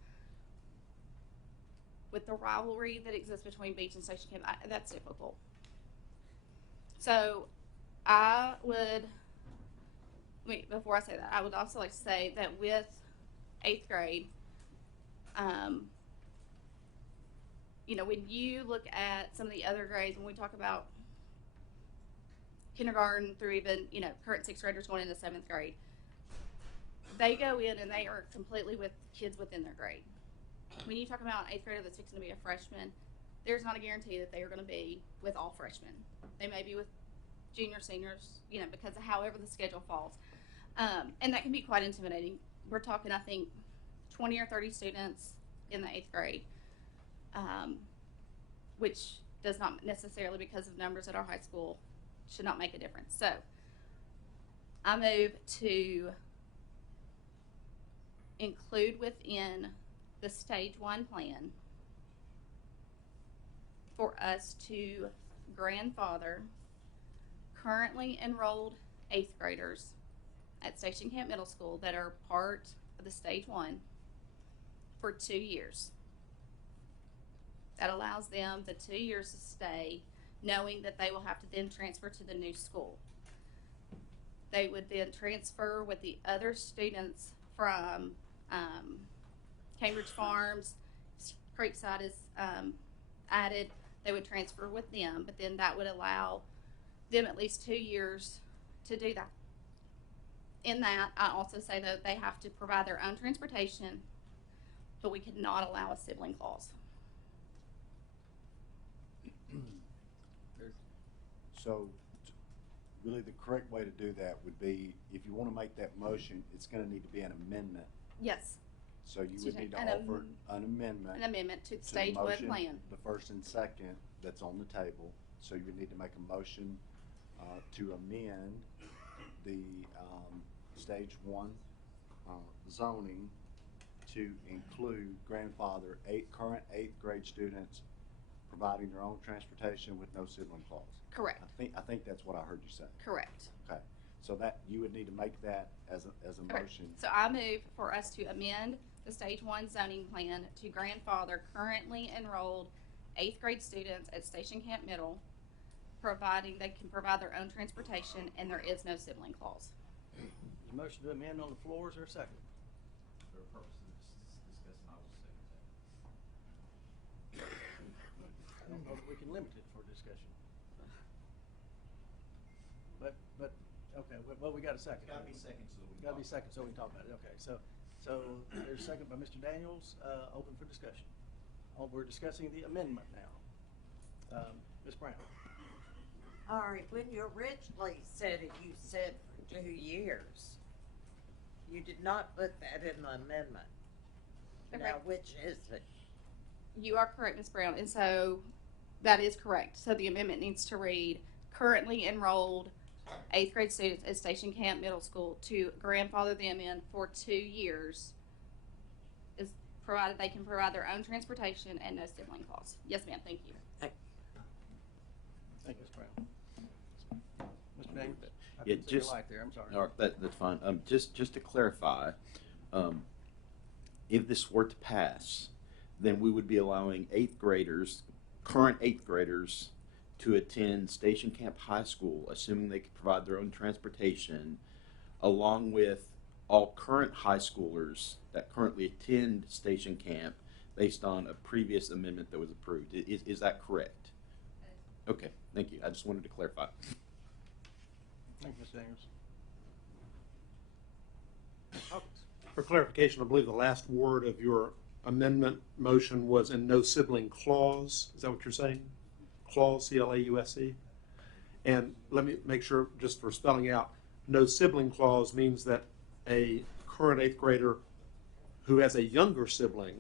with the rivalry that exists between Beach and Station Camp, that's difficult. So I would, before I say that, I would also like to say that with 8th grade, you know, when you look at some of the other grades, when we talk about kindergarten through even, you know, current 6th graders going into 7th grade, they go in and they are completely with kids within their grade. When you talk about an 8th grader that's fixing to be a freshman, there's not a guarantee that they are going to be with all freshmen. They may be with junior, seniors, you know, because of however the schedule falls. And that can be quite intimidating. We're talking, I think, 20 or 30 students in the 8th grade, which does not necessarily, because of numbers at our high school, should not make a difference. So I move to include within the stage 1 plan for us to grandfather currently enrolled 8th graders at Station Camp Middle School that are part of the stage 1 for 2 years. That allows them the 2 years to stay, knowing that they will have to then transfer to the new school. They would then transfer with the other students from Cambridge Farms, Creekside is added. They would transfer with them, but then that would allow them at least 2 years to do that. In that, I also say that they have to provide their own transportation, but we could not allow a sibling clause. So, really the correct way to do that would be, if you want to make that motion, it's going to need to be an amendment. Yes. So you would need to offer an amendment. An amendment to the stage 1 motion, plan. the first and second that's on the table. So you would need to make a motion to amend the stage 1 zoning to include grandfather current 8th grade students providing their own transportation with no sibling clause. Correct. I think that's what I heard you say. Correct. Okay. So that you would need to make that as a motion. So I move for us to amend the stage 1 zoning plan to grandfather currently enrolled 8th grade students at Station Camp Middle, providing they can provide their own transportation and there is no sibling clause. There's a motion to amend on the floor. Is there a second? For the purpose of this discussion, I will second that. I don't know that we can limit it for discussion. But okay, well, we got a second. It's got to be second so we can Got to be second so we can talk about it. Okay, so there's a second by Mr. Daniels, open for discussion. We're discussing the amendment now. Ms. Brown. All right, when you originally said it, you said for 2 years. You did not put that in the amendment. Okay. Now, which is it? You are correct, Ms. Brown, and so that is correct. So the amendment needs to read, currently enrolled 8th grade students at Station Camp Middle School to grandfather them in for 2 years, is provided they can provide their own transportation and no sibling clause. Yes, ma'am, thank you. Thank you, Ms. Brown. Mr. Daniels? I Yeah, couldn't see your just light there. I'm sorry. all right, that's fine. Just to clarify, if this were to pass, then we would be allowing 8th graders, current 8th graders, to attend Station Camp High School, assuming they could provide their own transportation, along with all current high schoolers that currently attend Station Camp, based on a previous amendment that was approved. Is that correct? Okay, thank you. I just wanted to clarify. Thank you, Mr. Daniels. Hawkins. For clarification, I believe the last word of your amendment motion was "and no sibling clause." Is that what you're saying? Clause, C-L-A-U-S-E. And let me make sure, just for spelling out, no sibling clause means that a current 8th grader who has a younger sibling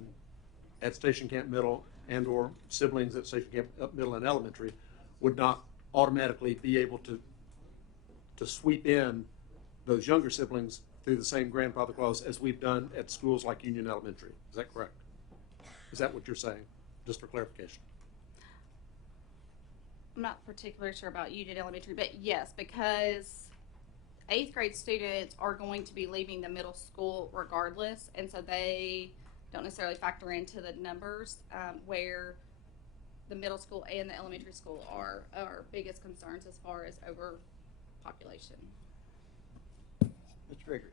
at Station Camp Middle and or siblings at Station Camp Middle and Elementary would not automatically be able to sweep in those younger siblings through the same grandfather clause as we've done at schools like Union Elementary. Is that correct? Is that what you're saying? Just for clarification. I'm not particularly sure about Union Elementary, but yes, because 8th grade students are going to be leaving the middle school regardless, and so they don't necessarily factor into the numbers where the middle school and the elementary school are our biggest concerns as far as overpopulation. Mr. Gregory.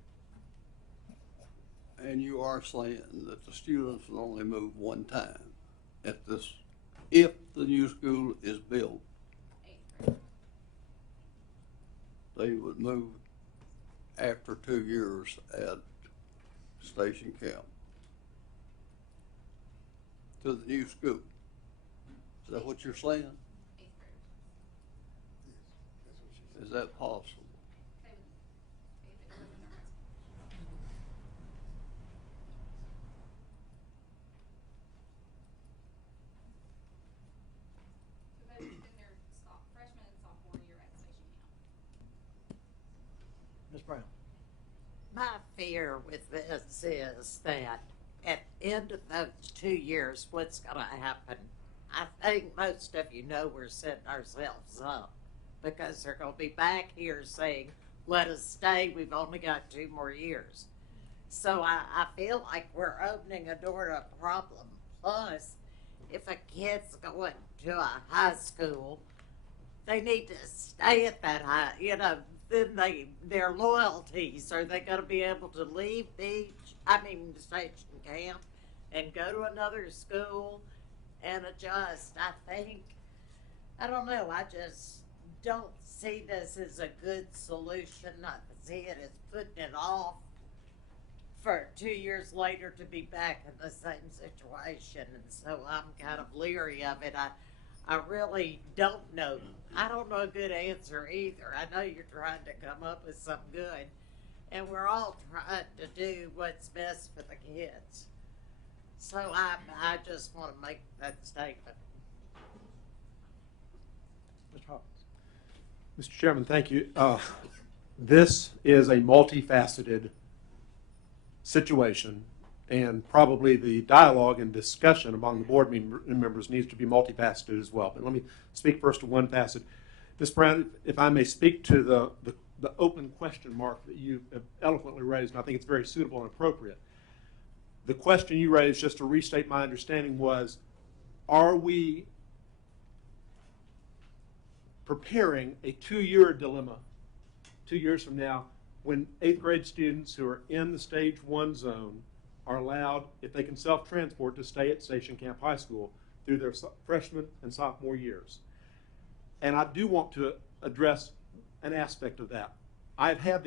And you are saying that the students will only move one time at this, if the new school is built. They would move after 2 years at Station Camp to the new school. Is that what you're saying? Is that possible? Ms. Brown. My fear with this is that at the end of those 2 years, what's going to happen? I think most of you know we're setting ourselves up because they're going to be back here saying, let us stay, we've only got 2 more years. So I feel like we're opening a door to a problem. Plus, if a kid's going to a high school, they need to stay at that high, then their loyalties, are they going to be able to leave Station Camp and go to another school and adjust? I don't know, I just don't see this as a good solution. I see it as putting it off for 2 years later to be back in the same situation, and so I'm kind of leery of it. I really don't know. I don't know a good answer either. I know you're trying to come up with something good, and we're all trying to do what's best for the kids. So I just want to make that statement. Mr. Hawkins. Mr. Chairman, thank you. This is a multifaceted situation, and probably the dialogue and discussion among the board members needs to be multifaceted as well. But let me speak first to one facet. Ms. Brown, if I may speak to the open question mark that you have eloquently raised, and I think it's very suitable and appropriate. The question you raised, just to restate my understanding, was, are we preparing a 2-year dilemma 2 years from now when 8th grade students who are in the stage 1 zone are allowed, if they can self-transport, to stay at Station Camp High School through their freshman and sophomore years? And I do want to address an aspect of that. I've had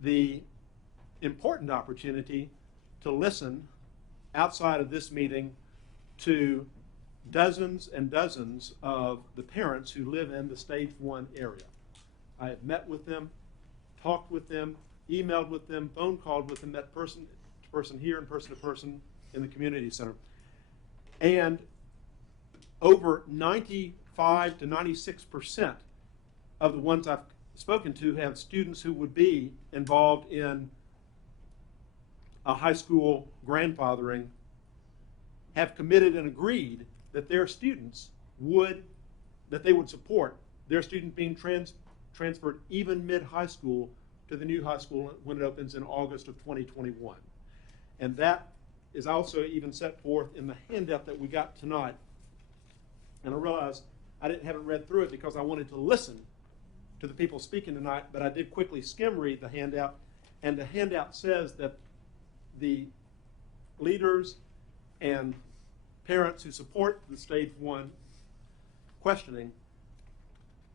the important opportunity to listen outside of this meeting to dozens and dozens of the parents who live in the stage 1 area. I have met with them, talked with them, emailed with them, phone called with them, met person to person here and person to person in the community center. And over 95 to 96% of the ones I've spoken to have students who would be involved in a high school grandfathering, have committed and agreed that their students that they would support their student being transferred even mid-high school to the new high school when it opens in August of 2021. And that is also even set forth in the handout that we got tonight. And I realize I haven't read through it because I wanted to listen to the people speaking tonight, but I did quickly skim read the handout, and the handout says that the leaders and parents who support the stage 1 questioning,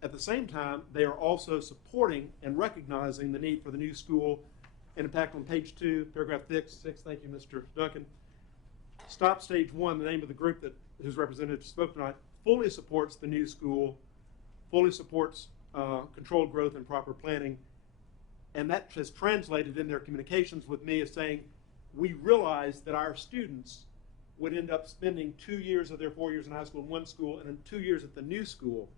at the same time, they are also supporting and recognizing the need for the new school. And in fact, on page 2, paragraph 6, thank you, Mr. Duncan, Stop Stage 1, the name of the group whose representative spoke tonight, fully supports the new school, fully supports controlled growth and proper planning. And that has translated in their communications with me as saying, we realize that our students would end up spending 2 years of their 4 years in high school in one school and then 2 years at the new school.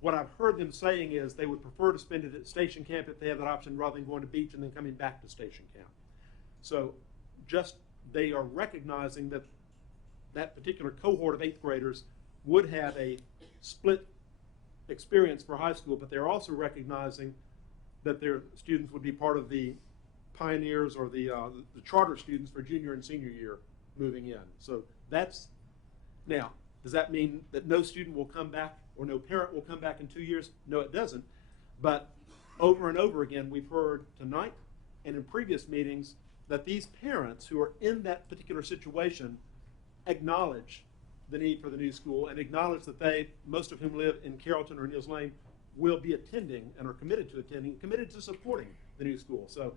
What I've heard them saying is they would prefer to spend it at station camp if they have that option rather than going to beach and then coming back to station camp. So just they are recognizing that that particular cohort of 8th graders would have a split experience for high school, but they're also recognizing that their students would be part of the pioneers or the charter students for junior and senior year moving in. So that's, now, does that mean that no student will come back or no parent will come back in 2 years? No, it doesn't. But over and over again, we've heard tonight and in previous meetings that these parents who are in that particular situation acknowledge the need for the new school and acknowledge that they, most of whom live in Carrollton or Niels Lane, will be attending and are committed to attending, committed to supporting the new school. So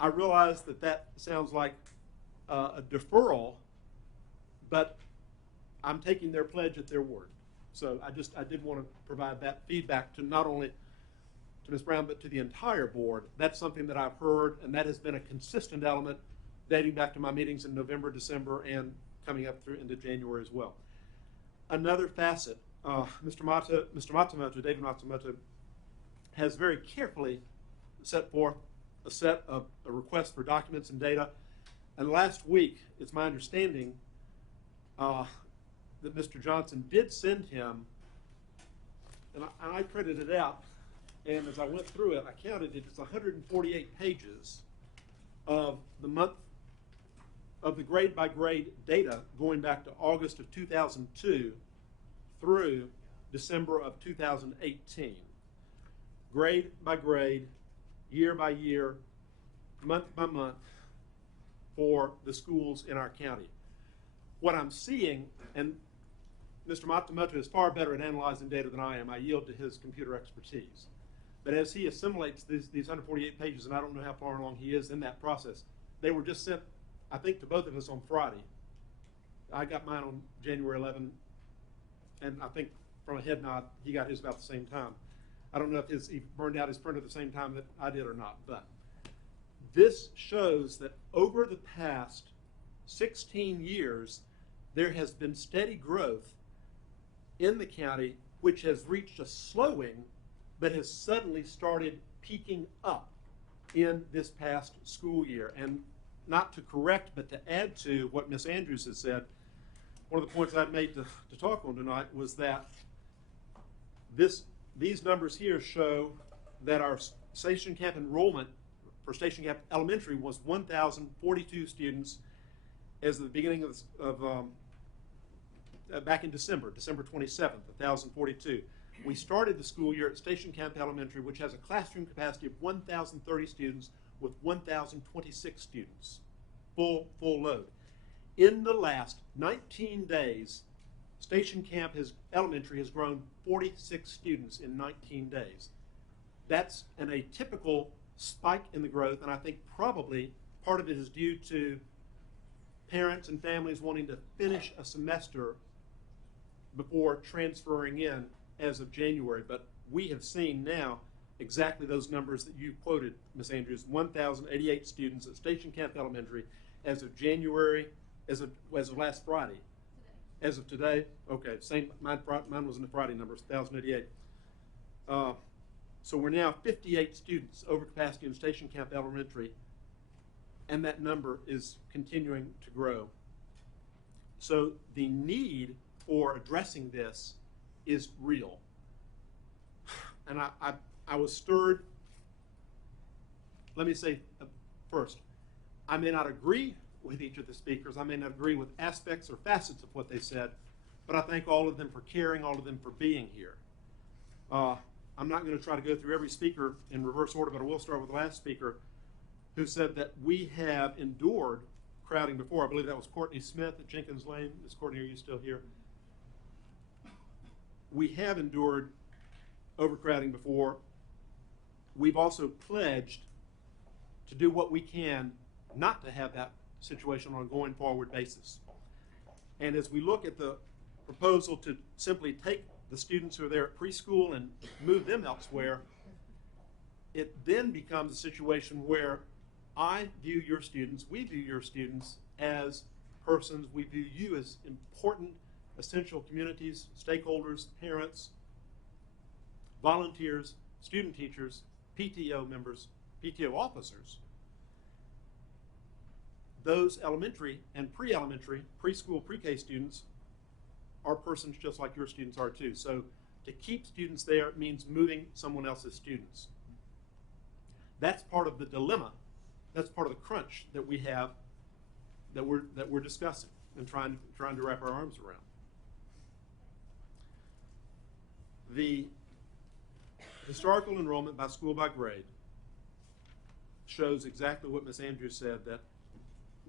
I realize that that sounds like a deferral, but I'm taking their pledge at their word. So I did want to provide that feedback to not only to Ms. Brown, but to the entire board. That's something that I've heard, and that has been a consistent element dating back to my meetings in November, December, and coming up through into January as well. Another facet, David Matsumoto, has very carefully set forth a set of a request for documents and data. And last week, it's my understanding that Mr. Johnson did send him, and I printed it out, and as I went through it, I counted it, it's 148 pages of the month of the grade by grade data going back to August of 2002 through December of 2018. Grade by grade, year by year, month by month for the schools in our county. What I'm seeing, and Mr. Matsumoto is far better at analyzing data than I am. I yield to his computer expertise. But as he assimilates these 148 pages, and I don't know how far along he is in that process, they were just sent, I think, to both of us on Friday. I got mine on January 11, and I think from a head nod, he got his about the same time. I don't know if he burned out his printer at the same time that I did or not, but this shows that over the past 16 years, there has been steady growth in the county, which has reached a slowing, but has suddenly started peaking up in this past school year. And not to correct, but to add to what Ms. Andrews has said, one of the points I made to talk on tonight was that these numbers here show that our Station Camp enrollment for Station Camp Elementary was 1,042 students as of the beginning of back in December 27th, 1,042. We started the school year at Station Camp Elementary, which has a classroom capacity of 1,030 students with 1,026 students, full load. In the last 19 days, Station Camp Elementary has grown 46 students in 19 days. That's an atypical spike in the growth, and I think probably part of it is due to parents and families wanting to finish a semester before transferring in as of January. But we have seen now exactly those numbers that you quoted, Ms. Andrews, 1,088 students at Station Camp Elementary as of January, as of last Friday. Today. As of today? Okay, same, mine was in the Friday numbers, 1,088. So we're now 58 students over capacity in Station Camp Elementary, and that number is continuing to grow. So the need for addressing this is real. And I was stirred. Let me say first, I may not agree with each of the speakers. I may not agree with aspects or facets of what they said, but I thank all of them for caring, all of them for being here. I'm not going to try to go through every speaker in reverse order, but I will start with the last speaker who said that we have endured crowding before. I believe that was Courtney Smith at Jenkins Lane. Ms. Courtney, are you still here? We have endured overcrowding before. We've also pledged to do what we can not to have that situation on a going forward basis. And as we look at the proposal to simply take the students who are there at preschool and move them elsewhere, it then becomes a situation where I view your students, we view your students as persons, we view you as important, essential communities, stakeholders, parents, volunteers, student teachers, PTO members, PTO officers. Those elementary and pre-elementary, preschool, pre-K students are persons just like your students are too. So to keep students there means moving someone else's students. That's part of the dilemma. That's part of the crunch that we have, that we're discussing and trying to wrap our arms around. The historical enrollment by school by grade shows exactly what Ms. Andrews said, that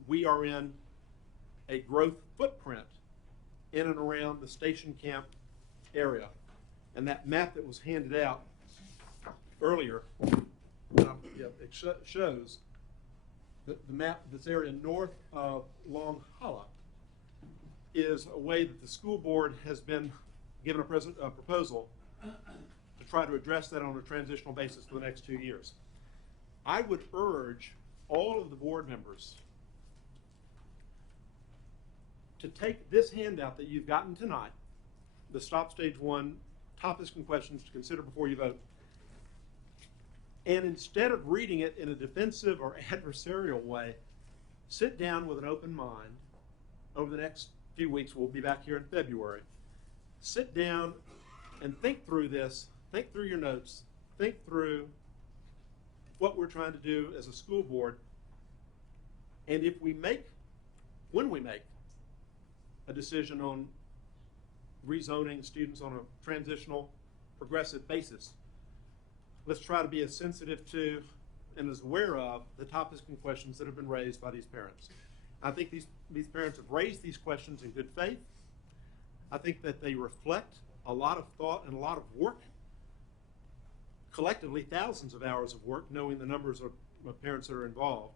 we are in a growth footprint in and around the station camp area. And that map that was handed out earlier, it shows that the map, this area north of Long Hollow, is a way that the school board has been given a proposal to try to address that on a transitional basis for the next 2 years. I would urge all of the board members to take this handout that you've gotten tonight, the Stop Stage 1 topics and questions to consider before you vote, and instead of reading it in a defensive or adversarial way, sit down with an open mind. Over the next few weeks, we'll be back here in February. Sit down and think through this, think through your notes, think through what we're trying to do as a school board. And when we make a decision on rezoning students on a transitional, progressive basis, let's try to be as sensitive to and as aware of the topics and questions that have been raised by these parents. I think these parents have raised these questions in good faith. I think that they reflect a lot of thought and a lot of work, collectively thousands of hours of work, knowing the numbers of parents that are involved.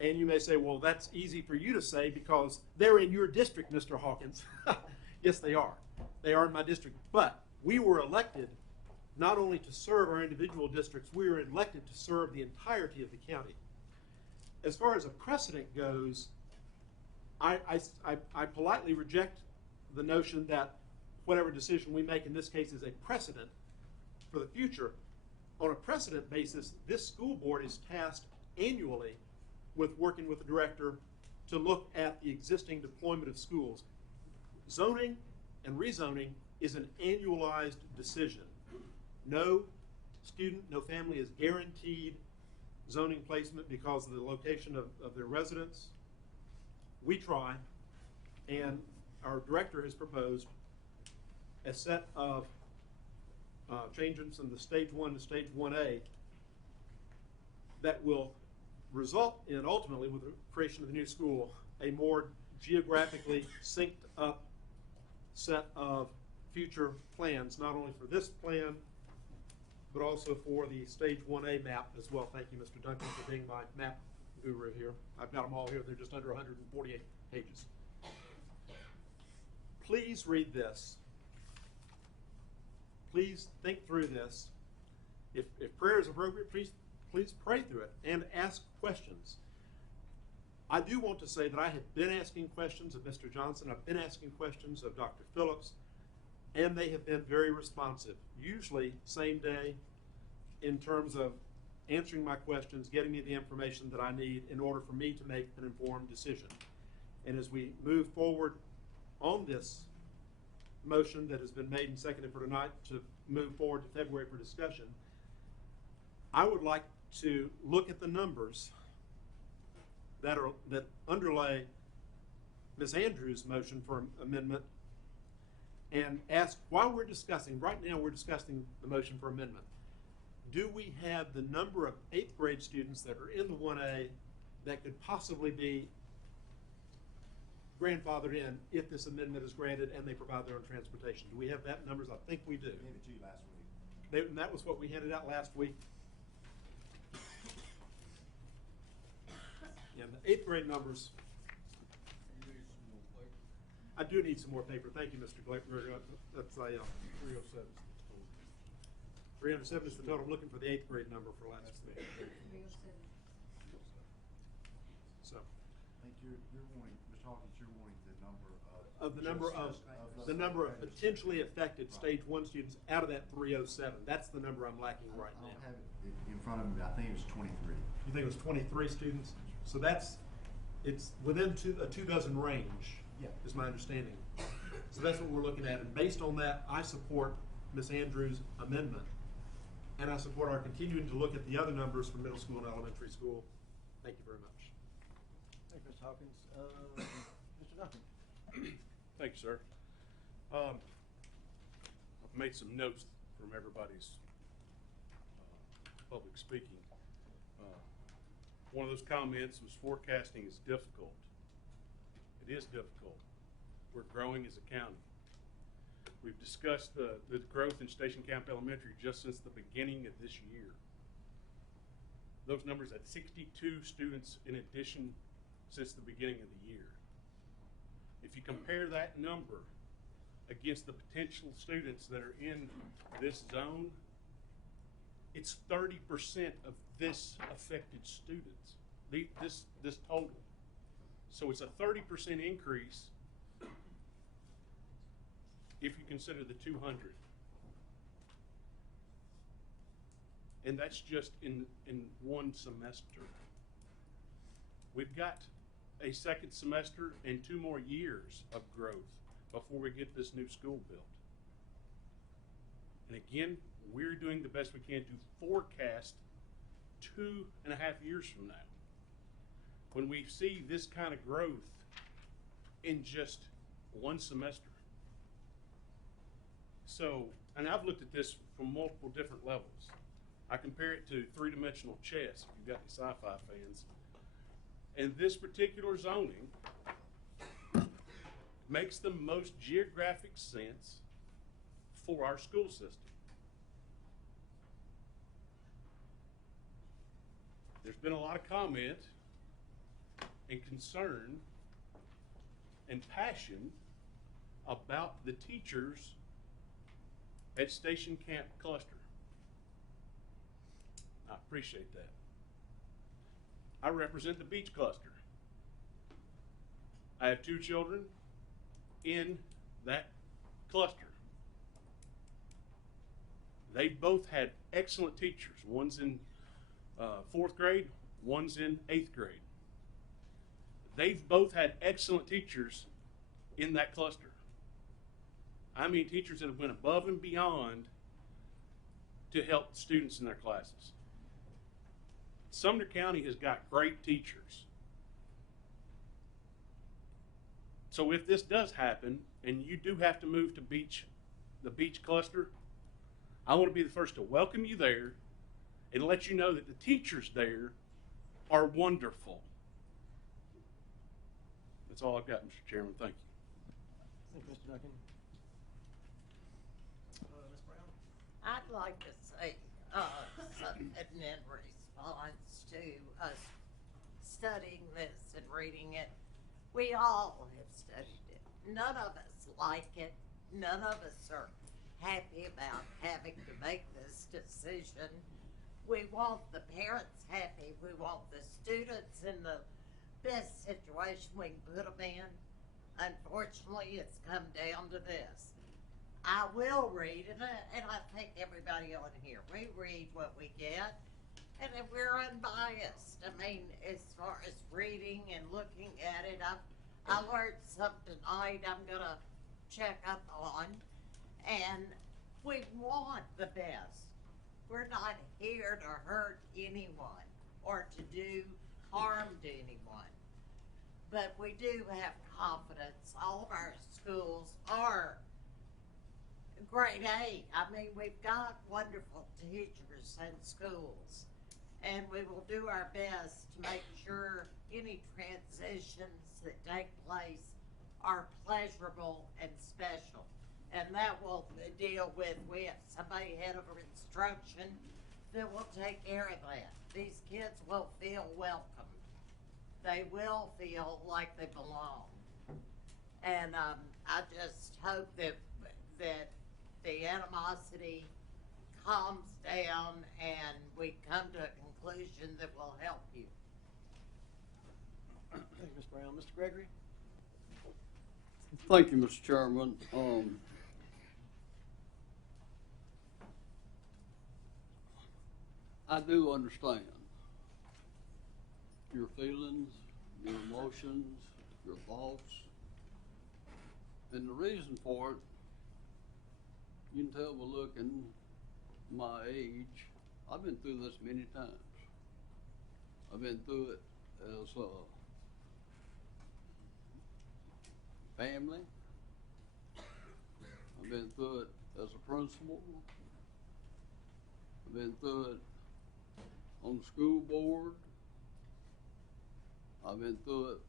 And you may say, well, that's easy for you to say because they're in your district, Mr. Hawkins. Yes, they are. They are in my district. But we were elected not only to serve our individual districts, we were elected to serve the entirety of the county. As far as a precedent goes, I politely reject the notion that whatever decision we make in this case is a precedent for the future. On a precedent basis, this school board is tasked annually with working with the director to look at the existing deployment of schools. Zoning and rezoning is an annualized decision. No student, no family is guaranteed zoning placement because of the location of their residence. We try, and our director has proposed a set of changes from the stage 1 to stage 1A that will result in, ultimately, with the creation of the new school, a more geographically synced up set of future plans, not only for this plan, but also for the stage 1A map as well. Thank you, Mr. Duncan, for being my map guru here. I've got them all here. They're just under 148 pages. Please read this. Please think through this. If prayer is appropriate, please pray through it and ask questions. I do want to say that I have been asking questions of Mr. Johnson. I've been asking questions of Dr. Phillips, and they have been very responsive, usually same day, in terms of answering my questions, getting me the information that I need in order for me to make an informed decision. And as we move forward on this motion that has been made and seconded for tonight to move forward to February for discussion, I would like to look at the numbers that underlay Ms. Andrews' motion for amendment and ask, while we're discussing, right now we're discussing the motion for amendment, do we have the number of 8th grade students that are in the 1A that could possibly be grandfathered in if this amendment is granted and they provide their own transportation? Do we have that numbers? I think we do. We handed to you last week. And that was what we handed out last week. Yeah, the 8th grade numbers. I do need some more paper. Thank you, Mr. Glaper. That's a 307. 307 is the total. I'm looking for the 8th grade number for last week. So. I think you're wanting, Mr. Hawkins, you're wanting the number the number of potentially affected stage 1 students out of that 307. That's the number I'm lacking right now. I don't have it in front of me, but I think it was 23. You think it was 23 students? So it's within a 2 dozen range, is my understanding. So that's what we're looking at. And based on that, I support Ms. Andrews' amendment. And I support our continuing to look at the other numbers for middle school and elementary school. Thank you very much. Thank you, Mr. Hawkins. Mr. Duncan. Thank you, sir. I've made some notes from everybody's public speaking. One of those comments was forecasting is difficult. It is difficult. We're growing as a county. We've discussed the growth in Station Camp Elementary just since the beginning of this year. Those numbers at 62 students in addition since the beginning of the year. If you compare that number against the potential students that are in this zone, it's 30% of this affected students, this total. So it's a 30% increase if you consider the 200. And that's just in one semester. We've got a second semester and 2 more years of growth before we get this new school built. And again, we're doing the best we can to forecast 2.5 years from now. When we see this kind of growth in just one semester. So, and I've looked at this from multiple different levels. I compare it to 3-dimensional chess, if you've got any sci-fi fans. And this particular zoning makes the most geographic sense for our school system. There's been a lot of comment and concern and passion about the teachers at Station Camp Cluster. I appreciate that. I represent the Beach Cluster. I have 2 children in that cluster. They both had excellent teachers. One's in 4th grade, one's in 8th grade. They've both had excellent teachers in that cluster. I mean teachers that have went above and beyond to help students in their classes. Sumner County has got great teachers. So if this does happen, and you do have to move to the beach cluster, I want to be the first to welcome you there and let you know that the teachers there are wonderful. That's all I've got, Mr. Chairman. Thank you. Thank you, Mr. Duncan. Ms. Brown? I'd like to say something in response to us studying this and reading it. We all have studied it. None of us like it. None of us are happy about having to make this decision. We want the parents happy. We want the students in the best situation we can put them in. Unfortunately, it's come down to this. I will read, and I think everybody on here, we read what we get, and if we're unbiased. I mean, as far as reading and looking at it, I learned something tonight I'm going to check up on, and we want the best. We're not here to hurt anyone or to do harm to anyone. But we do have confidence. All of our schools are grade A. I mean, we've got wonderful teachers and schools. And we will do our best to make sure any transitions that take place are pleasurable and special. And that will deal with, we have somebody head of instruction that will take care of that. These kids will feel welcome. They will feel like they belong. And I just hope that the animosity calms down and we come to a conclusion that will help you. Thank you, Ms. Brown. Mr. Gregory? Thank you, Mr. Chairman. I do understand your feelings, your emotions, your thoughts. And the reason for it, you can tell by looking my age, I've been through this many times. I've been through it as a family. I've been through it as a principal. I've been through it on the school board. I've been through it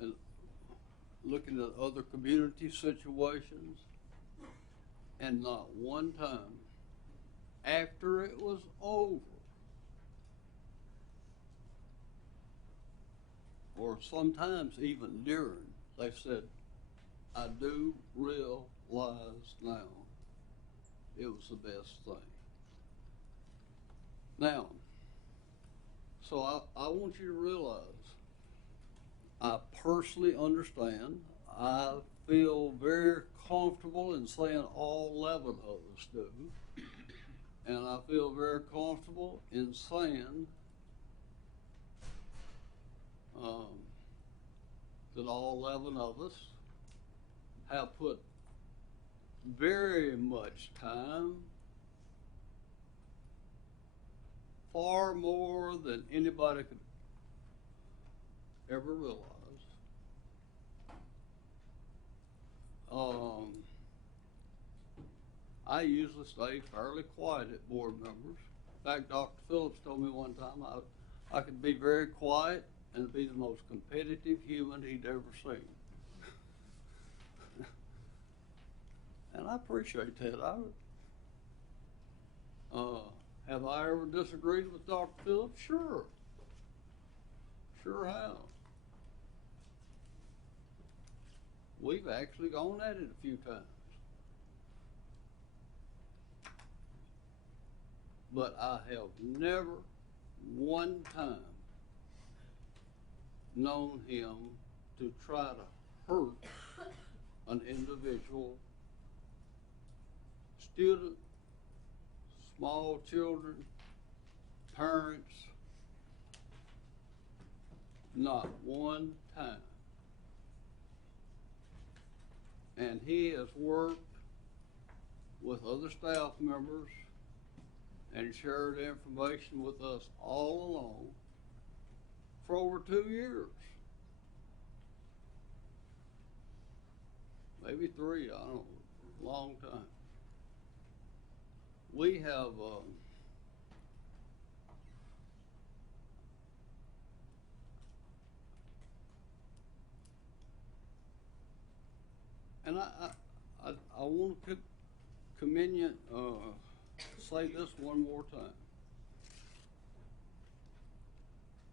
and looking at other community situations, and not one time after it was over, or sometimes even during, they said, I do realize now it was the best thing. Now, so I want you to realize, I personally understand. I feel very comfortable in saying all 11 of us do. And I feel very comfortable in saying that all 11 of us have put very much time, far more than anybody could ever realize. I usually stay fairly quiet at board members. In fact, Dr. Phillips told me one time I could be very quiet and be the most competitive human he'd ever seen. And I appreciate that. Have I ever disagreed with Dr. Phillips? Sure. Sure have. We've actually gone at it a few times. But I have never one time known him to try to hurt an individual student, small children, parents. Not one time. And he has worked with other staff members and shared information with us all along for over 2 years. Maybe 3, I don't know, a long time. We have and I want to commend you, say this one more time.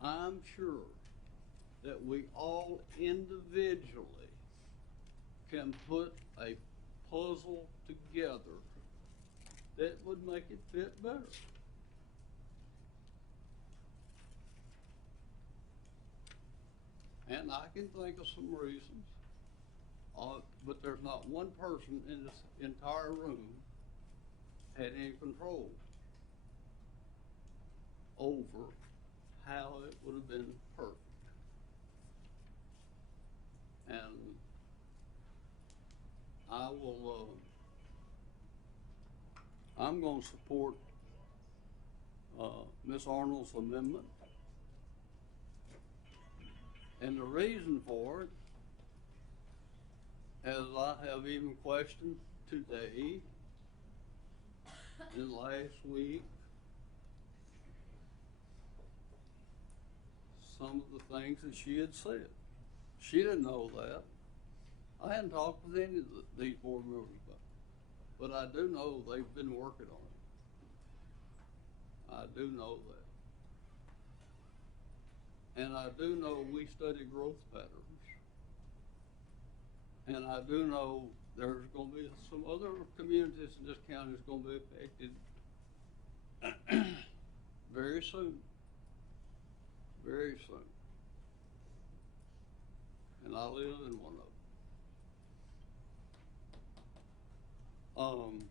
I'm sure that we all individually can put a puzzle together that would make it fit better. And I can think of some reasons, but there's not one person in this entire room had any control over how it would have been perfect. And I will, I'm going to support Ms. Arnold's amendment. And the reason for it, as I have even questioned today and last week, some of the things that she had said. She didn't know that. I hadn't talked with any of these board members about it, but I do know they've been working on it. I do know that. And I do know we study growth patterns. And I do know there's gonna be some other communities in this county that's gonna be affected very soon. Very soon. And I live in one of them.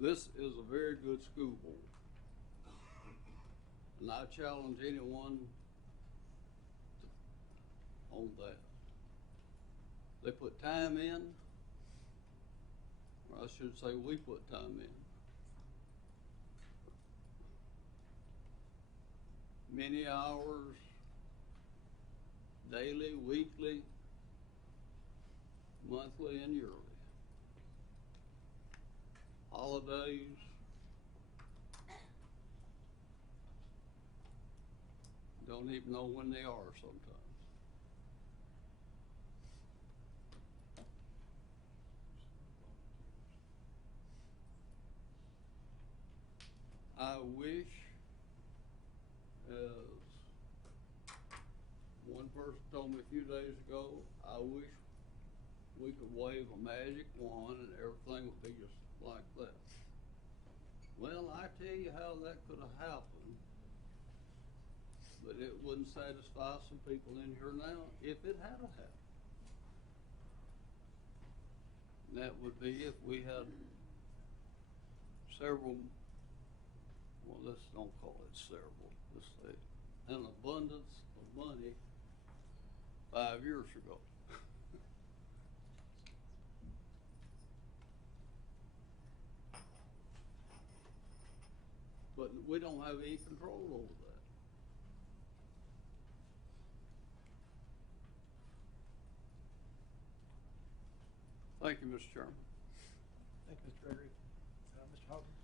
This is a very good school board. And I challenge anyone on that. They put time in, or I should say we put time in. Many hours, daily, weekly, monthly, and yearly. Holidays. Don't even know when they are sometimes. I wish, as one person told me a few days ago, I wish we could wave a magic wand and everything would be just like that. Well, I tell you how that could have happened, but it wouldn't satisfy some people in here now if it had happened. And that would be if we had several, well, let's don't call it several, let's say an abundance of money 5 years ago. But we don't have any control over that. Thank you, Mr. Chairman. Thank you, Mr. Gregory. Mr. Hawkins?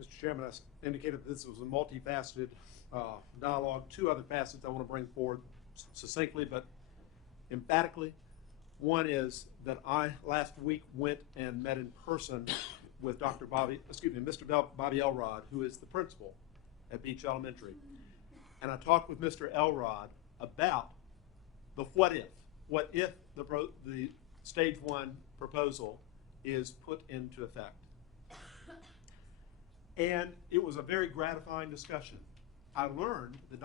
Mr. Chairman, I indicated that this was a multifaceted dialogue. Two other facets I want to bring forward succinctly but emphatically. One is that I last week went and met in person with Mr. Bobby Elrod, who is the principal at Beach Elementary. And I talked with Mr. Elrod about the what if. What if the stage 1 proposal is put into effect? And it was a very gratifying discussion. I learned that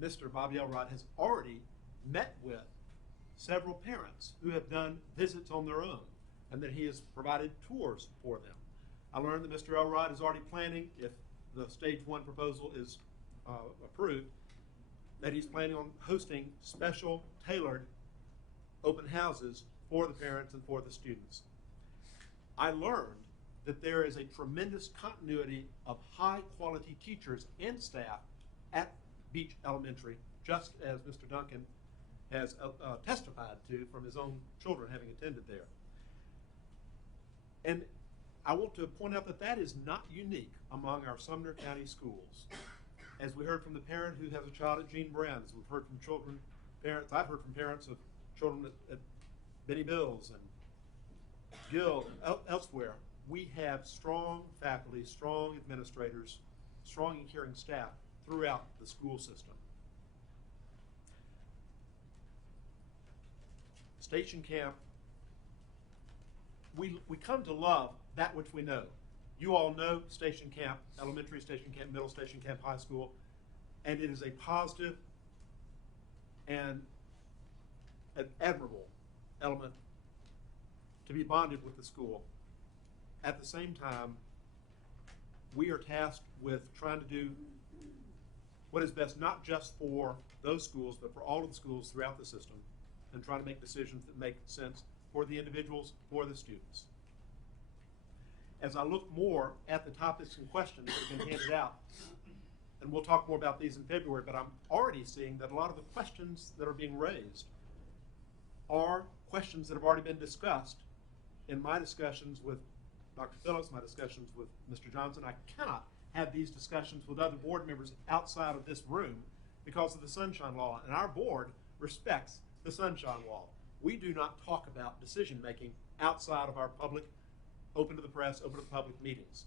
Mr. Bobby Elrod has already met with several parents who have done visits on their own, and that he has provided tours for them. I learned that Mr. Elrod is already planning, if the stage 1 proposal is approved, that he's planning on hosting special tailored open houses for the parents and for the students. I learned that there is a tremendous continuity of high quality teachers and staff at Beach Elementary, just as Mr. Duncan has testified to from his own children having attended there. And I want to point out that that is not unique among our Sumner County schools. As we heard from the parent who has a child at Gene Brand's, we've heard from I've heard from parents of children at Benny Bills and Gill and elsewhere. We have strong faculty, strong administrators, strong and caring staff throughout the school system. Station Camp, we come to love that which we know. You all know Station Camp Elementary, Station Camp Middle, Station Camp High School, and it is a positive and an admirable element to be bonded with the school. At the same time, we are tasked with trying to do what is best not just for those schools, but for all of the schools throughout the system, and trying to make decisions that make sense for the individuals, for the students. As I look more at the topics and questions that have been handed out, and we'll talk more about these in February, but I'm already seeing that a lot of the questions that are being raised are questions that have already been discussed in my discussions with Dr. Phillips, my discussions with Mr. Johnson. I cannot have these discussions with other board members outside of this room because of the Sunshine Law, and our board respects the Sunshine Law. we do not talk about decision-making outside of our public, open to the press, open to the public meetings.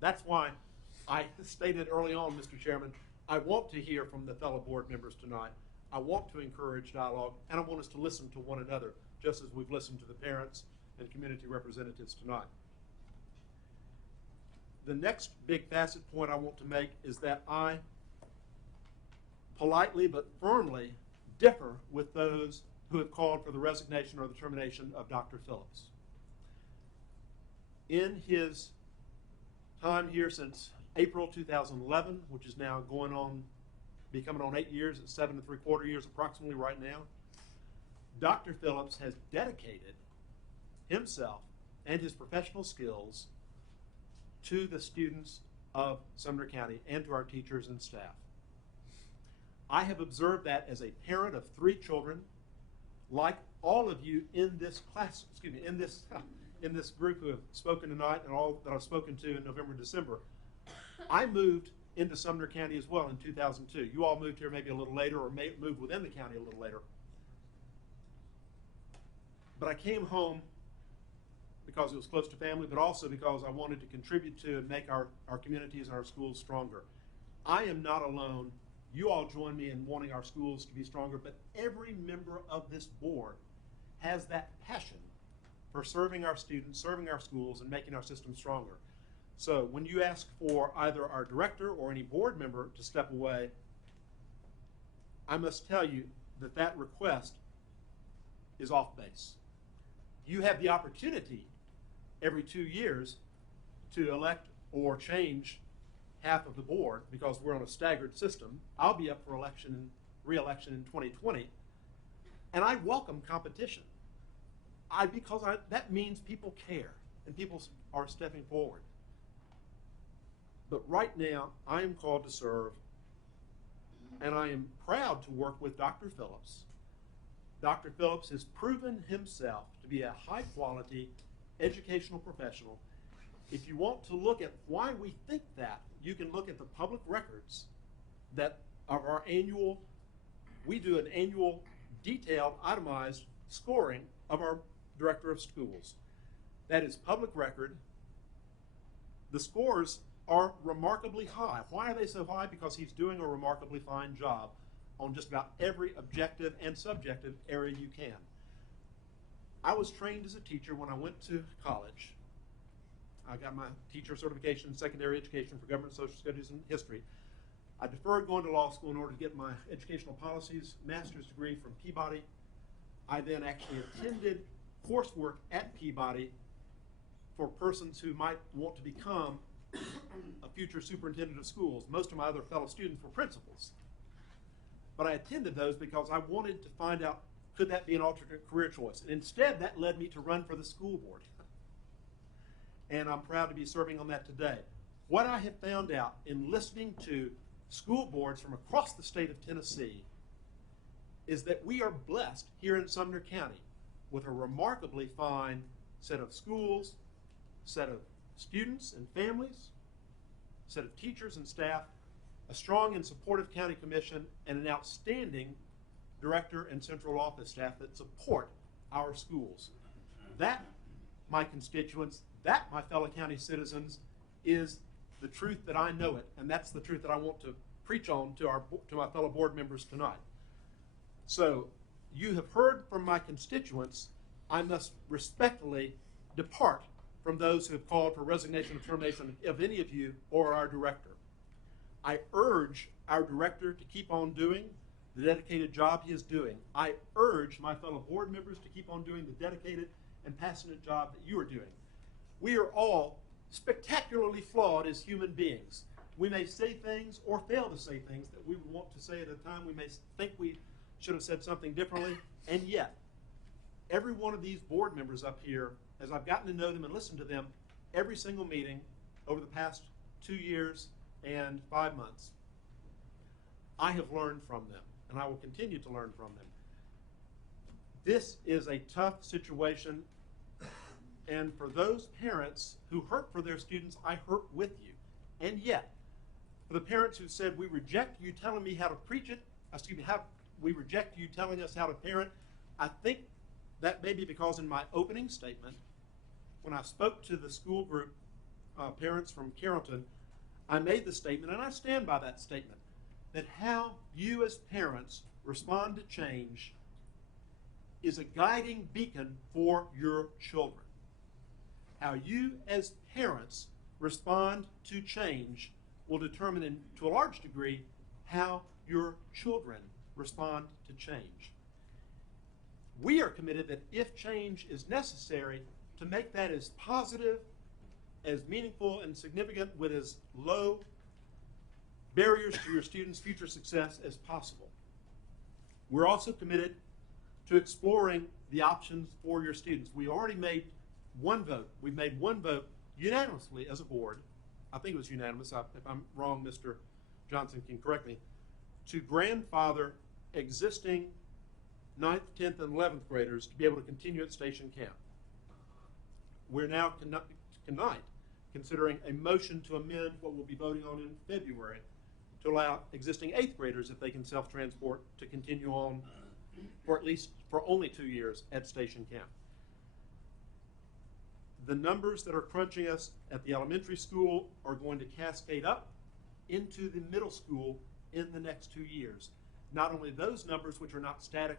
That's why I stated early on, Mr. Chairman, I want to hear from the fellow board members tonight. I want to encourage dialogue, and I want us to listen to one another, just as we've listened to the parents and community representatives tonight. The next big facet point I want to make is that I politely but firmly differ with those who have called for the resignation or the termination of Dr. Phillips. In his time here since April 2011, which is now becoming on 8 years, at 7 3/4 years approximately right now, Dr. Phillips has dedicated himself and his professional skills to the students of Sumner County and to our teachers and staff. I have observed that as a parent of 3 children, like all of you in this class, in this group who have spoken tonight and all that I've spoken to in November and December. I moved into Sumner County as well in 2002. You all moved here maybe a little later or moved within the county a little later. But I came home because it was close to family, but also because I wanted to contribute to and make our communities and our schools stronger. I am not alone. You all join me in wanting our schools to be stronger, but every member of this board has that passion for serving our students, serving our schools, and making our system stronger. So when you ask for either our director or any board member to step away, I must tell you that that request is off base. You have the opportunity every 2 years to elect or change half of the board because we're on a staggered system. I'll be up for re-election in 2020, and I welcome competition. Because that means people care and people are stepping forward. But right now, I am called to serve, and I am proud to work with Dr. Phillips. Dr. Phillips has proven himself to be a high-quality educational professional. If you want to look at why we think that, you can look at the public records that of our annual, we do an annual detailed, itemized scoring of our director of schools. That is public record. The scores are remarkably high. Why are they so high? Because he's doing a remarkably fine job on just about every objective and subjective area you can. I was trained as a teacher when I went to college. I got my teacher certification in secondary education for government, social studies, and history. I deferred going to law school in order to get my educational policies master's degree from Peabody. I then actually attended coursework at Peabody for persons who might want to become a future superintendent of schools. Most of my other fellow students were principals. But I attended those because I wanted to find out, could that be an alternate career choice? And instead, that led me to run for the school board. And I'm proud to be serving on that today. What I have found out in listening to school boards from across the state of Tennessee is that we are blessed here in Sumner County with a remarkably fine set of schools, set of students and families, set of teachers and staff, a strong and supportive county commission, and an outstanding director and central office staff that support our schools. That, my constituents, that, my fellow county citizens, is the truth that I know it, and that's the truth that I want to preach on to my fellow board members tonight. So, you have heard from my constituents. I must respectfully depart from those who have called for resignation or termination of any of you or our director. I urge our director to keep on doing the dedicated job he is doing. I urge my fellow board members to keep on doing the dedicated and passionate job that you are doing. We are all spectacularly flawed as human beings. We may say things or fail to say things that we would want to say at a time. We may think we should have said something differently, and yet every one of these board members up here, as I've gotten to know them and listened to them every single meeting over the past 2 years and 5 months, I have learned from them, and I will continue to learn from them. This is a tough situation, and for those parents who hurt for their students, I hurt with you. And yet, for the parents who said, we reject you telling me how to preach it, we reject you telling us how to parent, I think that may be because in my opening statement, when I spoke to the school group parents from Carrollton, I made the statement, and I stand by that statement, that how you as parents respond to change is a guiding beacon for your children. How you as parents respond to change will determine, to a large degree, how your children respond to change. We are committed that if change is necessary, to make that as positive, as meaningful and significant, with as low barriers to your students' future success as possible. We're also committed to exploring the options for your students. We already made one vote. We made one vote unanimously as a board. I think it was unanimous. If I'm wrong, Mr. Johnson can correct me. To grandfather existing 9th, 10th, and 11th graders to be able to continue at Station Camp. We're now tonight considering a motion to amend what we'll be voting on in February to allow existing 8th graders, if they can self-transport, to continue on for at least for only 2 years at Station Camp. The numbers that are crunching us at the elementary school are going to cascade up into the middle school in the next 2 years. Not only those numbers, which are not static,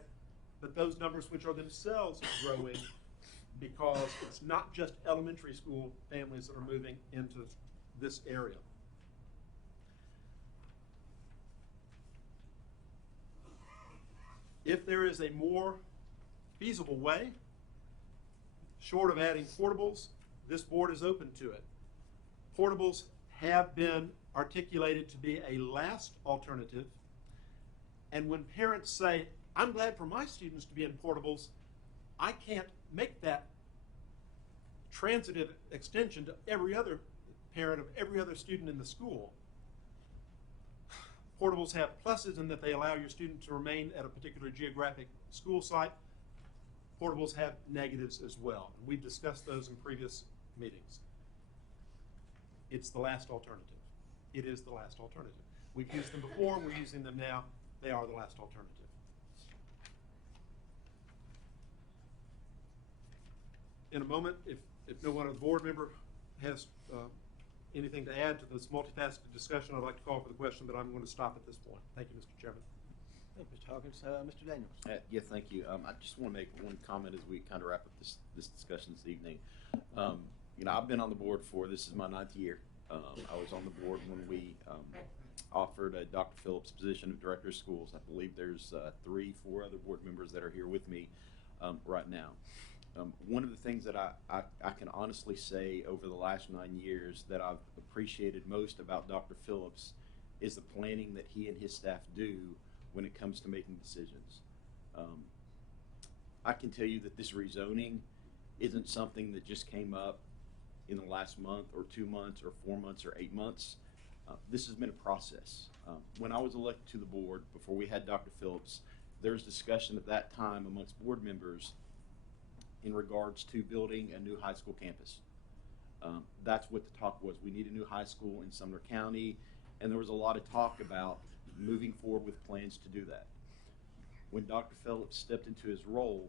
but those numbers which are themselves growing, because it's not just elementary school families that are moving into this area. If there is a more feasible way, short of adding portables, this board is open to it. Portables have been articulated to be a last alternative, and when parents say, I'm glad for my students to be in portables, I can't make that transitive extension to every other parent of every other student in the school. Portables have pluses in that they allow your student to remain at a particular geographic school site. Portables have negatives as well. We've discussed those in previous meetings. It's the last alternative. It is the last alternative. We've used them before, we're using them now. They are the last alternative. In a moment, if no one of the board member has anything to add to this multifaceted discussion, I'd like to call for the question, but I'm going to stop at this point. Thank you, Mr. Chairman. Thank you, Mr. Hawkins. Mr. Daniels. Yeah, thank you. I just want to make one comment as we kind of wrap up this discussion this evening. I've been on the board this is my 9th year. I was on the board when we offered Dr. Phillips' position of Director of Schools. I believe there's 3, 4 other board members that are here with me right now. One of the things that I can honestly say over the last 9 years that I've appreciated most about Dr. Phillips is the planning that he and his staff do when it comes to making decisions. I can tell you that this rezoning isn't something that just came up in the last month or 2 months or 4 months or 8 months. This has been a process. When I was elected to the board, before we had Dr. Phillips, there was discussion at that time amongst board members in regards to building a new high school campus. That's what the talk was. We need a new high school in Sumner County, and there was a lot of talk about moving forward with plans to do that. When Dr. Phillips stepped into his role,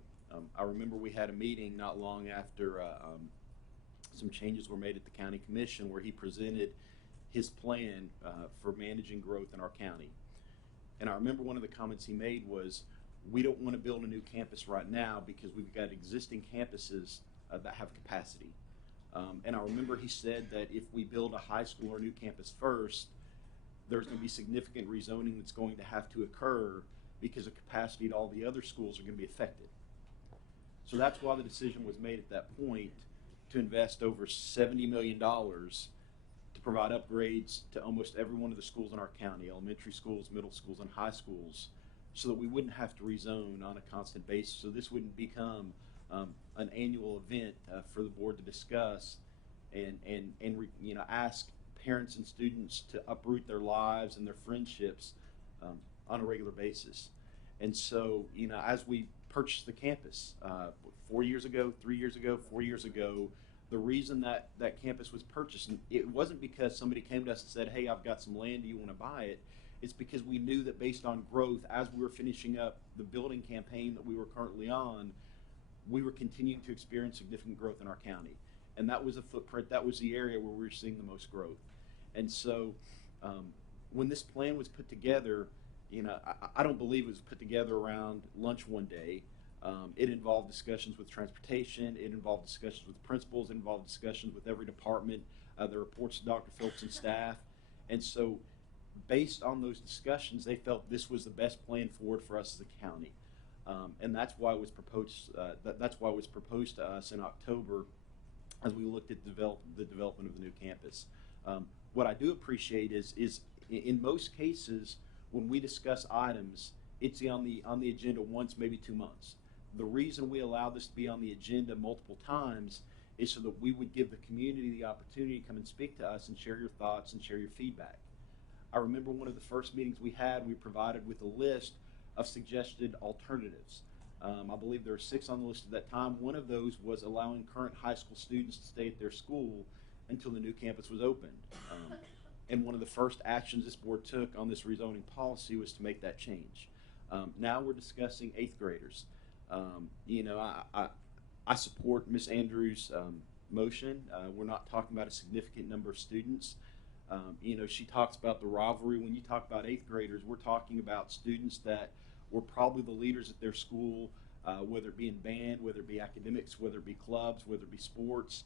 I remember we had a meeting not long after some changes were made at the county commission where he presented his plan for managing growth in our county. And I remember one of the comments he made was, we don't want to build a new campus right now because we've got existing campuses that have capacity. And I remember he said that if we build a high school or a new campus first, there's going to be significant rezoning that's going to have to occur because of capacity at all the other schools are going to be affected. So that's why the decision was made at that point to invest over $70 million to provide upgrades to almost every one of the schools in our county, elementary schools, middle schools, and high schools, so that we wouldn't have to rezone on a constant basis. So this wouldn't become an annual event for the board to discuss and ask parents and students to uproot their lives and their friendships on a regular basis. And so, as we purchased the campus 4 years ago, 3 years ago, 4 years ago, the reason that campus was purchased, it wasn't because somebody came to us and said, hey, I've got some land, do you want to buy it? It's because we knew that based on growth, as we were finishing up the building campaign that we were currently on, we were continuing to experience significant growth in our county. And that was a footprint, that was the area where we were seeing the most growth. And so when this plan was put together, you know, I don't believe it was put together around lunch one day. It involved discussions with transportation, it involved discussions with principals, it involved discussions with every department, the reports to Dr. Phillips and staff. And so based on those discussions, they felt this was the best plan forward for us as a county. And that's why it was proposed. That's why it was proposed to us in October, as we looked at the development of the new campus. What I do appreciate is in most cases when we discuss items, it's on the agenda once, maybe 2 months. The reason we allow this to be on the agenda multiple times is so that we would give the community the opportunity to come and speak to us and share your thoughts and share your feedback. I remember one of the first meetings we had, we provided with a list of suggested alternatives. I believe there were 6 on the list at that time. One of those was allowing current high school students to stay at their school until the new campus was opened. And one of the first actions this board took on this rezoning policy was to make that change. Now we're discussing 8th graders. You know, I support Ms. Andrews' motion. We're not talking about a significant number of students. You know, she talks about the rivalry. When you talk about 8th graders, we're talking about students that were probably the leaders at their school, whether it be in band, whether it be academics, whether it be clubs, whether it be sports.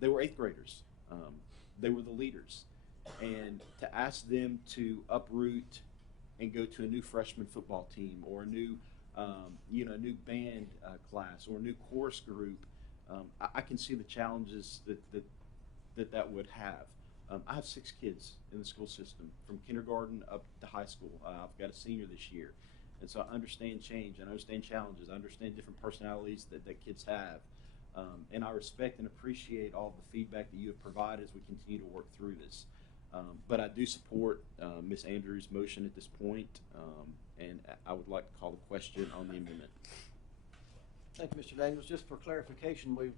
They were 8th graders. They were the leaders. And to ask them to uproot and go to a new freshman football team or a new, you know, new band class or a new chorus group, I can see the challenges that would have. I have 6 kids in the school system, from kindergarten up to high school. I've got a senior this year. And so I understand change, I understand challenges, I understand different personalities that kids have. And I respect and appreciate all the feedback that you have provided as we continue to work through this. But I do support Ms. Andrews' motion at this point, and I would like to call the question on the amendment. Thank you, Mr. Daniels. Just for clarification, we've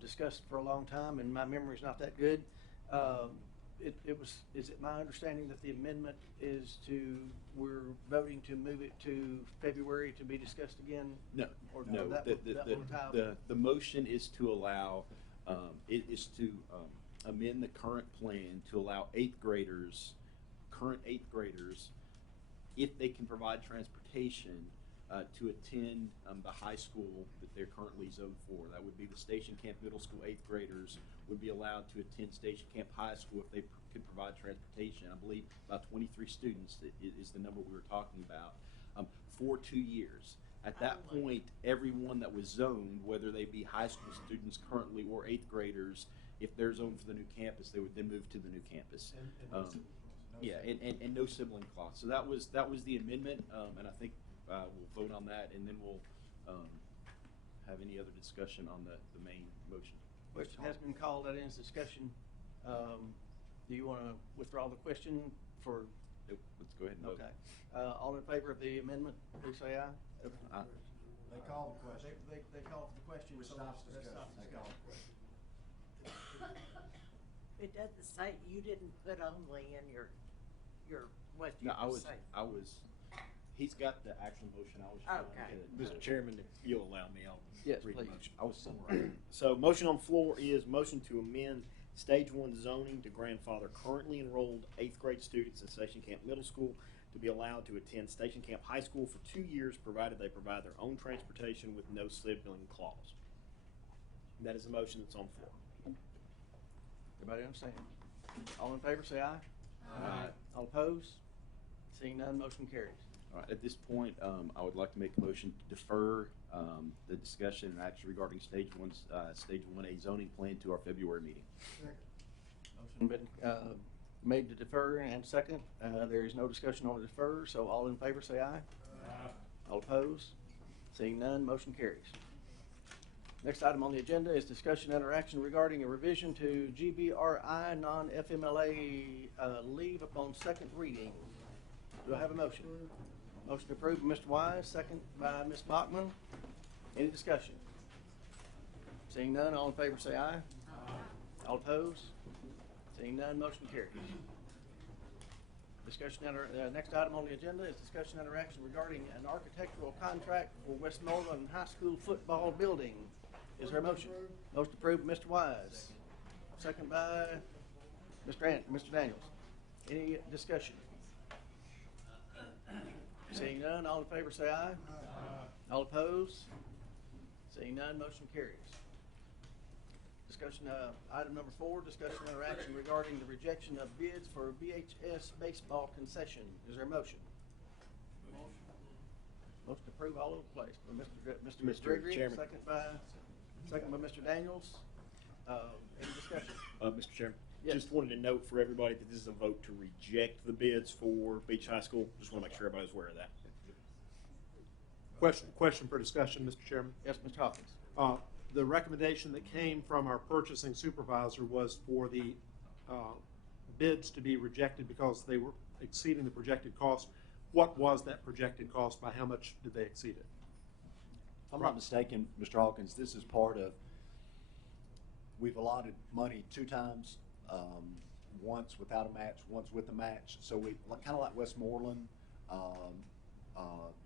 discussed for a long time, and my memory's not that good. Is it my understanding that the amendment is we're voting to move it to February to be discussed again? No, Or no. The motion is to allow, amend the current plan to allow 8th graders, current 8th graders, if they can provide transportation, to attend the high school that they're currently zoned for. That would be the Station Camp Middle School 8th graders would be allowed to attend Station Camp High School if they could provide transportation. I believe about 23 students is the number we were talking about, for 2 years. At that point, everyone that was zoned, whether they be high school students currently or 8th graders, if they're zoned for the new campus, they would then move to the new campus. And no sibling clause. So that was the amendment, and I think we'll vote on that, and then we'll have any other discussion on the main motion. Question has been called. That ends discussion. Do you want to withdraw the question for? Nope. Let's go ahead and vote. Okay. All in favor of the amendment, please say aye. Aye. They called the question. They called for the question. Which so stops let's discussion. stop They discussion. called the question. It doesn't say, you didn't put only in your what you No, I say. was. He's got the actual motion. I was trying to Okay. get it. Mr. Chairman, if you'll allow me, I'll Yes, read the please. motion. I was summarizing. So motion on the floor is motion to amend Stage 1 zoning to grandfather currently enrolled 8th grade students in Station Camp Middle School to be allowed to attend Station Camp High School for 2 years, provided they provide their own transportation with no sibling clause. That is the motion that's on the floor. Everybody understand? All in favor, say aye. Aye. All opposed? Seeing none, motion carries. All right, at this point, I would like to make a motion to defer the discussion and action regarding Stage 1A zoning plan to our February meeting. Motion been made to defer and second. There is no discussion on the defer, so all in favor say aye. Aye. All opposed? Seeing none, motion carries. Next item on the agenda is discussion and interaction regarding a revision to GBRI non-FMLA leave upon second reading. Do I have a motion? Motion approved by Mr. Wise, second by Ms. Bachman. Any discussion? Seeing none, all in favor say aye. Aye. All opposed? Seeing none, motion carries. Discussion and, next item on the agenda is discussion and action regarding an architectural contract for Westmoreland High School football building. Is there a motion? Motion approved by Mr. Wise. Second by Mr. Daniels. Any discussion? Seeing none, all in favor say aye. All opposed? Seeing none, motion carries. Discussion, item number 4, discussion and action regarding the rejection of bids for BHS baseball concession. Is there a motion? Motion to approve all over the place. Mr. Gregory, Chairman. second by Mr. Daniels. Any discussion? Mr. Chairman, Yes. just wanted to note for everybody that this is a vote to reject the bids for Beach High School. Just want to make sure everybody's aware of that. Question for discussion, Mr. Chairman. Yes, Mr. Hawkins. The recommendation that came from our purchasing supervisor was for the bids to be rejected because they were exceeding the projected cost. What was that projected cost? By how much did they exceed it? If I'm not mistaken, Mr. Hawkins, this is part of, we've allotted money 2 times, once without a match, once with a match. So we, kind of like Westmoreland,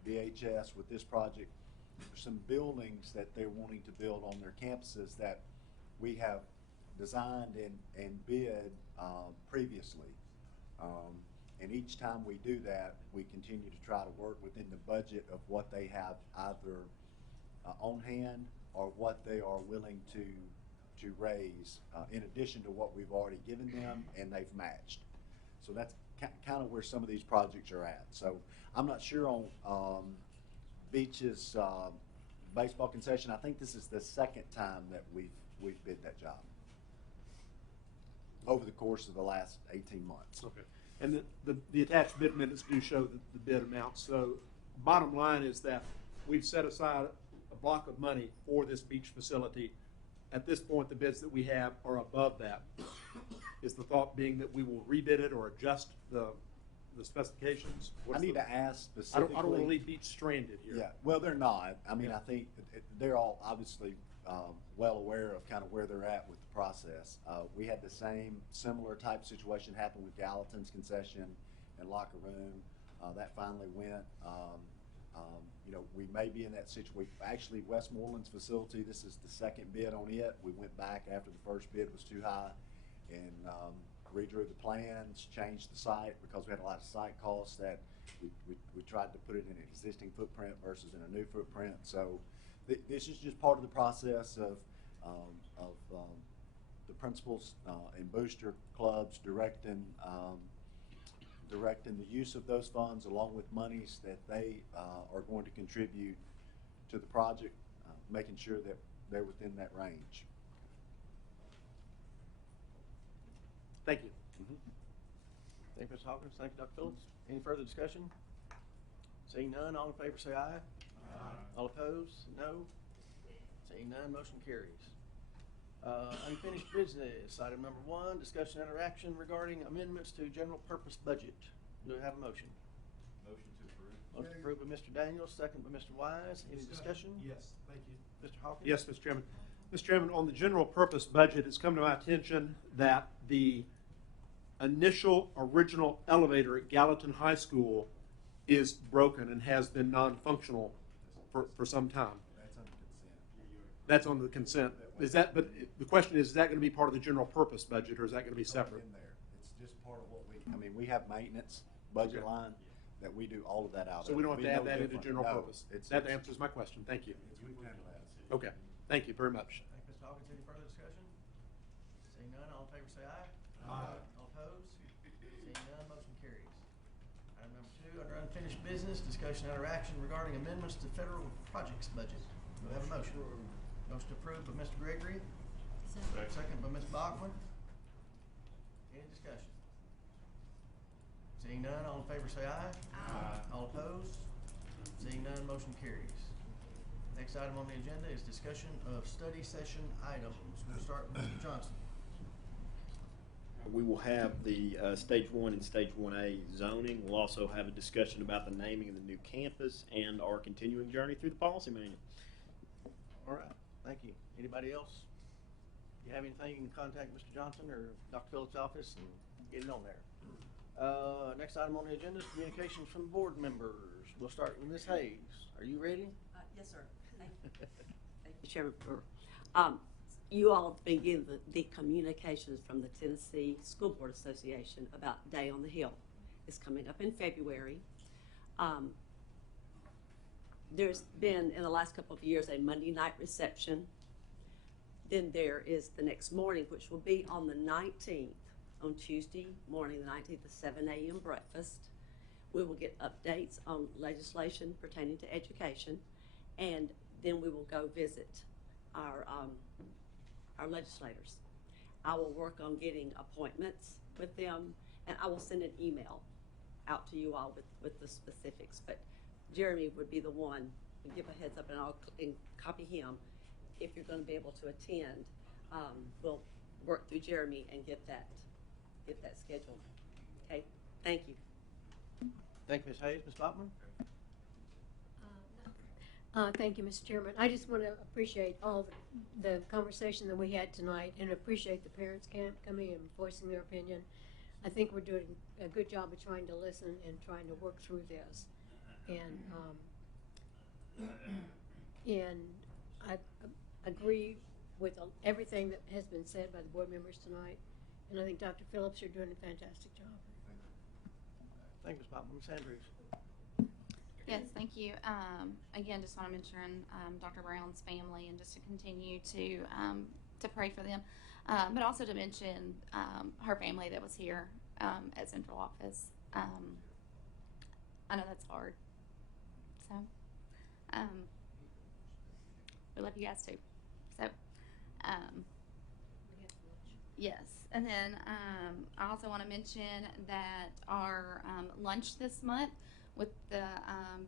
BHS with this project, there's some buildings that they're wanting to build on their campuses that we have designed and bid previously. And each time we do that, we continue to try to work within the budget of what they have either on hand or what they are willing to raise in addition to what we've already given them and they've matched. So that's kind of where some of these projects are at. So I'm not sure on Beach's baseball concession. I think this is the second time that we've bid that job over the course of the last 18 months. Okay. And the attached bid minutes do show the bid amounts. So bottom line is that we've set aside a block of money for this beach facility. At this point, the bids that we have are above that. Is the thought being that we will rebid it or adjust the specifications? I need to ask specifically. I don't want to leave Beach stranded here. Yeah, well, they're not. I mean, Yeah. I think they're all obviously well aware of kind of where they're at with the process. We had the similar type situation happen with Gallatin's concession and locker room. That finally went. You know, we may be in that situation. Actually, Westmoreland's facility, this is the second bid on it. We went back after the first bid was too high and redrew the plans, changed the site because we had a lot of site costs that we tried to put it in an existing footprint versus in a new footprint. So this is just part of the process of the principals and booster clubs directing the use of those funds along with monies that they are going to contribute to the project, making sure that they're within that range. Thank you. Thank you, Mr. Hawkins. Thank you, Dr. Phillips. Any further discussion? Seeing none, all in favor say aye. All opposed, no. Seeing none, motion carries. Unfinished business, item number 1, discussion and action regarding amendments to general purpose budget. Do we have a motion? Motion to approve. Motion approved by Mr. Daniels, second by Mr. Wise. Any discussion? Yes, thank you. Mr. Hawkins? Yes, Mr. Chairman. Mr. Chairman, on the general purpose budget, it's come to my attention that the initial original elevator at Gallatin High School is broken and has been non-functional for some time. That's on the consent. That's on the consent. Is that, but the question is that going to be part of the general purpose budget, or is that going to be separate? In there. It's just part of what I mean, we have maintenance budget Okay. line that we do all of that out of. So we don't have to It'll add be that no into general different. No, purpose. it's- That answers my question. Thank you. We've done that. Okay. Thank you very much. Thank you, Mr. Hawkins. Any further discussion? Seeing none, all in favor say aye. Aye. All opposed? Seeing none, motion carries. Item number 2, under unfinished business, discussion and action regarding amendments to federal projects budget. Do we have a motion? Motion approved by Mr. Gregory. Second by Ms. Bachman. Any discussion? Seeing none, all in favor say aye. Aye. All opposed? Seeing none, motion carries. Next item on the agenda is discussion of study session items. We'll start with Mr. Johnson. We will have the Stage 1 and Stage 1A zoning. We'll also have a discussion about the naming of the new campus and our continuing journey through the policy manual. All right, thank you. Anybody else? You have anything, you can contact Mr. Johnson or Dr. Phillips' office and get it on there. Next item on the agenda is communications from board members. We'll start with Ms. Hayes. Are you ready? Yes, sir. Thank you, Chairman Brewer. You all have been given the communications from the Tennessee School Board Association about Day on the Hill. It's coming up in February. There's been, in the last couple of years, a Monday night reception. Then there is the next morning, which will be on the 19th, on Tuesday morning, the 19th, the 7 a.m. breakfast. We will get updates on legislation pertaining to education, and then we will go visit our legislators. I will work on getting appointments with them, and I will send an email out to you all with the specifics. But Jeremy would be the one to give a heads up, and I'll copy him if you're going to be able to attend. We'll work through Jeremy and get that scheduled. Okay, thank you. Thank you, Ms. Hayes. Ms. Bachman? Thank you, Mr. Chairman. I just want to appreciate all the conversation that we had tonight, and appreciate the parents coming and voicing their opinion. I think we're doing a good job of trying to listen and trying to work through this. And I agree with everything that has been said by the board members tonight. And I think Dr. Phillips, you're doing a fantastic job. Thank you, Ms. Bachman. Ms. Andrews? Yes, thank you. Again, just want to mention Dr. Brown's family, and just to continue to pray for them, but also to mention her family that was here at Central Office. I know that's hard, so we love you guys too. So yes, and then I also want to mention that our lunch this month with the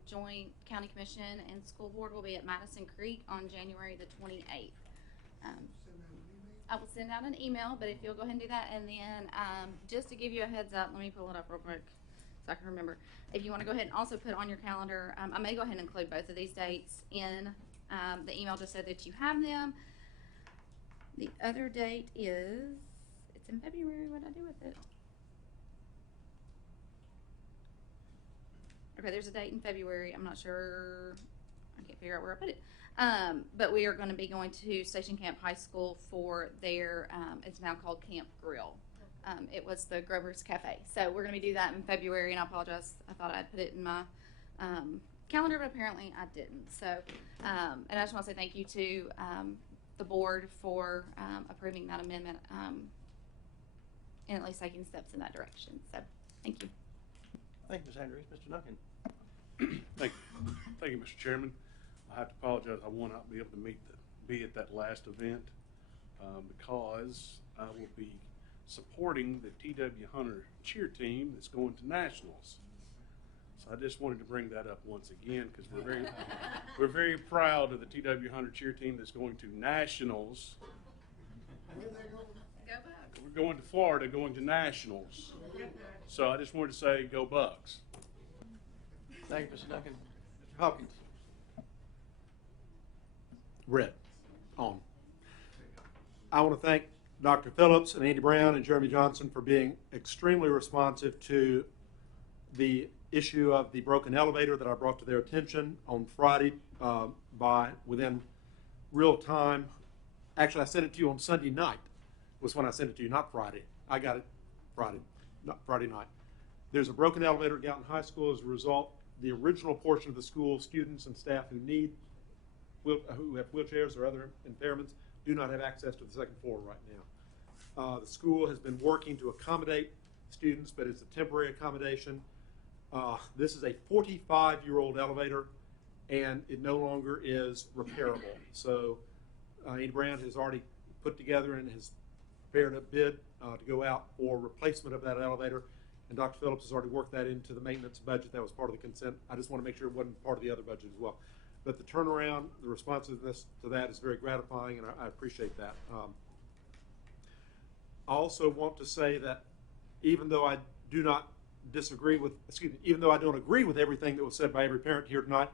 Joint County Commission and School Board will be at Madison Creek on January the 28th. I will send out an email, but if you'll go ahead and do that, and then just to give you a heads up, let me pull it up real quick so I can remember. If you want to go ahead and also put on your calendar, I may go ahead and include both of these dates in the email just so that you have them. The other date is, it's in February. What did I do with it? Okay, there's a date in February. I'm not sure. I can't figure out where I put it. But we are going to be going to Station Camp High School for their, it's now called Camp Grill. It was the Grover's Cafe. So we're going to be doing that in February, and I apologize. I thought I'd put it in my calendar, but apparently I didn't. So, and I just want to say thank you to the board for approving that amendment and at least taking steps in that direction. So, thank you. Thank you, Ms. Andrews. Mr. Duncan? Thank you, Mr. Chairman. I have to apologize. I will not be able to be at that last event because I will be supporting the T.W. Hunter cheer team that's going to nationals. So I just wanted to bring that up once again because we're very proud of the T.W. Hunter cheer team that's going to nationals. We're going to Florida, going to nationals. So I just wanted to say, go Bucks. Thank you, Mr. Duncan. Mr. Hawkins? Red. On. I want to thank Dr. Phillips and Andy Brown and Jeremy Johnson for being extremely responsive to the issue of the broken elevator that I brought to their attention on Friday within real time. Actually, I sent it to you on Sunday night was when I sent it to you, not Friday. I got it Friday, not Friday night. There's a broken elevator at Gallatin High School. As a result, the original portion of the school, students and staff who have wheelchairs or other impairments, do not have access to the second floor right now. The school has been working to accommodate students, but it's a temporary accommodation. This is a 45-year-old elevator, and it no longer is repairable. So Andy Brown has already put together and has prepared a bid to go out for replacement of that elevator, and Dr. Phillips has already worked that into the maintenance budget. That was part of the consent. I just want to make sure it wasn't part of the other budget as well. But the turnaround, the responsiveness to that is very gratifying, and I appreciate that. I also want to say that even though I do not even though I don't agree with everything that was said by every parent here tonight,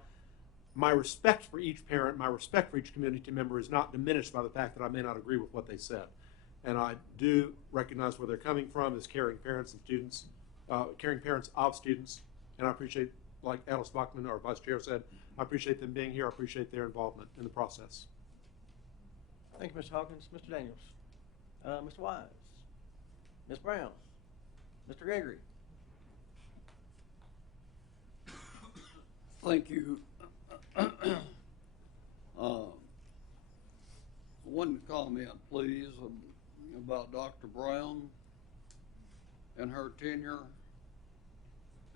my respect for each parent, my respect for each community member is not diminished by the fact that I may not agree with what they said. And I do recognize where they're coming from as caring parents and students caring parents of students, and I appreciate, like Alice Bachman, our Vice Chair, said, I appreciate them being here. I appreciate their involvement in the process. Thank you, Mr. Hawkins. Mr. Daniels. Mr. Wise. Ms. Brown. Mr. Gregory. Thank you. One comment, please, about Dr. Brown and her tenure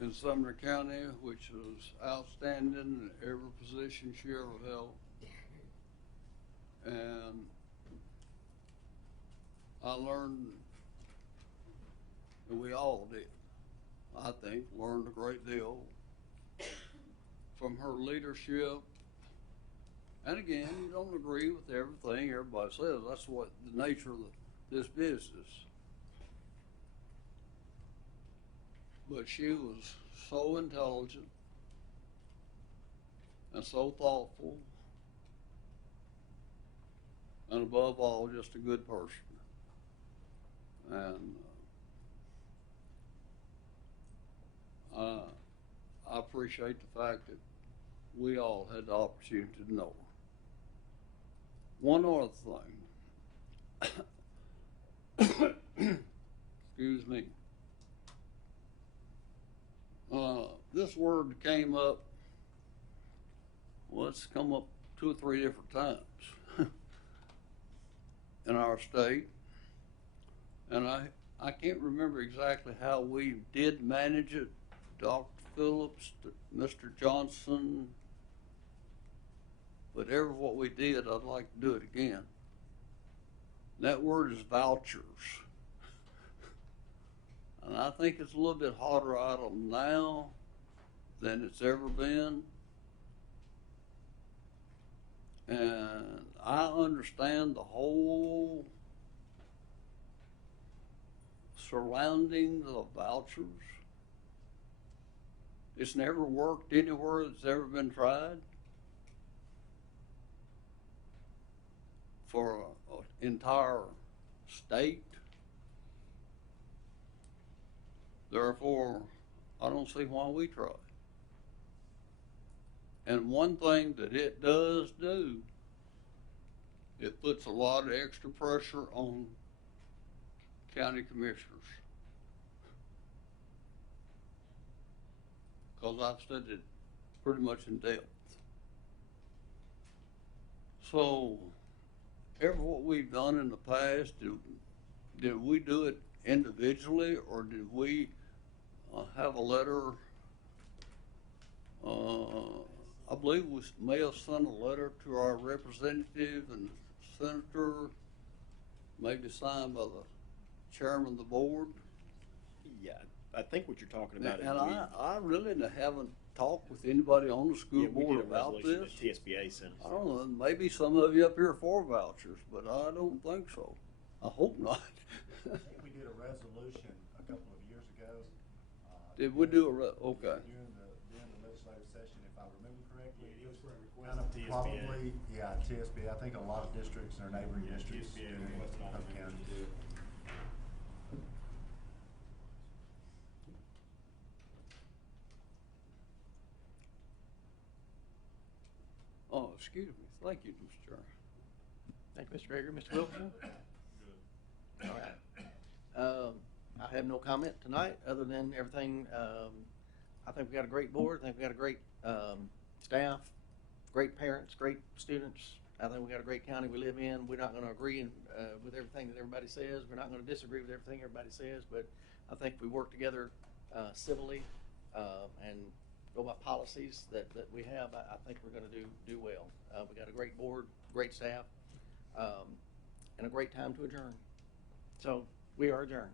in Sumner County, which was outstanding in every position she ever held. And I learned, and we all did, I think, learned a great deal from her leadership. And again, you don't agree with everything everybody says. That's what the nature of this business. But she was so intelligent and so thoughtful, and above all, just a good person. And I appreciate the fact that we all had the opportunity to know her. One other thing. Excuse me. This word came up, well, it's come up 2 or 3 different times in our state. And I can't remember exactly how we did manage it. Dr. Phillips, Mr. Johnson, whatever what we did, I'd like to do it again. That word is vouchers. And I think it's a little bit hotter out of them now than it's ever been. And I understand the whole surroundings of vouchers. It's never worked anywhere that's ever been tried for an entire state. Therefore, I don't see why we try. And one thing that it does do, it puts a lot of extra pressure on county commissioners. Because I've studied it pretty much in depth. So, what we've done in the past, did we do it individually, or did we have a letter? I believe we may have sent a letter to our representative and senator, maybe signed by the chairman of the board. Yeah, I think what you're talking about And is I really haven't talked with anybody on the school board about this. The TSBA sent us. I don't know, maybe some of you up here are for vouchers, but I don't think so. I hope not. I think we did a resolution a couple of years ago. Did we do okay. During the legislative session, if I remember correctly. It was for a request Kind of of TSBA. probably, yeah, TSBA. I think a lot of districts and their neighboring districts TSBA in requested all Polk the County members do it. Oh, excuse me. Thank you, Mr. Chairman. Thank you, Mr. Gregory. Mr. Wilkerson? All right. I have no comment tonight, other than everything, I think we got a great board. I think we got a great staff, great parents, great students. I think we got a great county we live in. We're not going to agree with everything that everybody says. We're not going to disagree with everything everybody says, but I think we work together civilly and go by policies that we have. I think we're going to do well. We got a great board, great staff, and a great time to adjourn. So we are adjourned.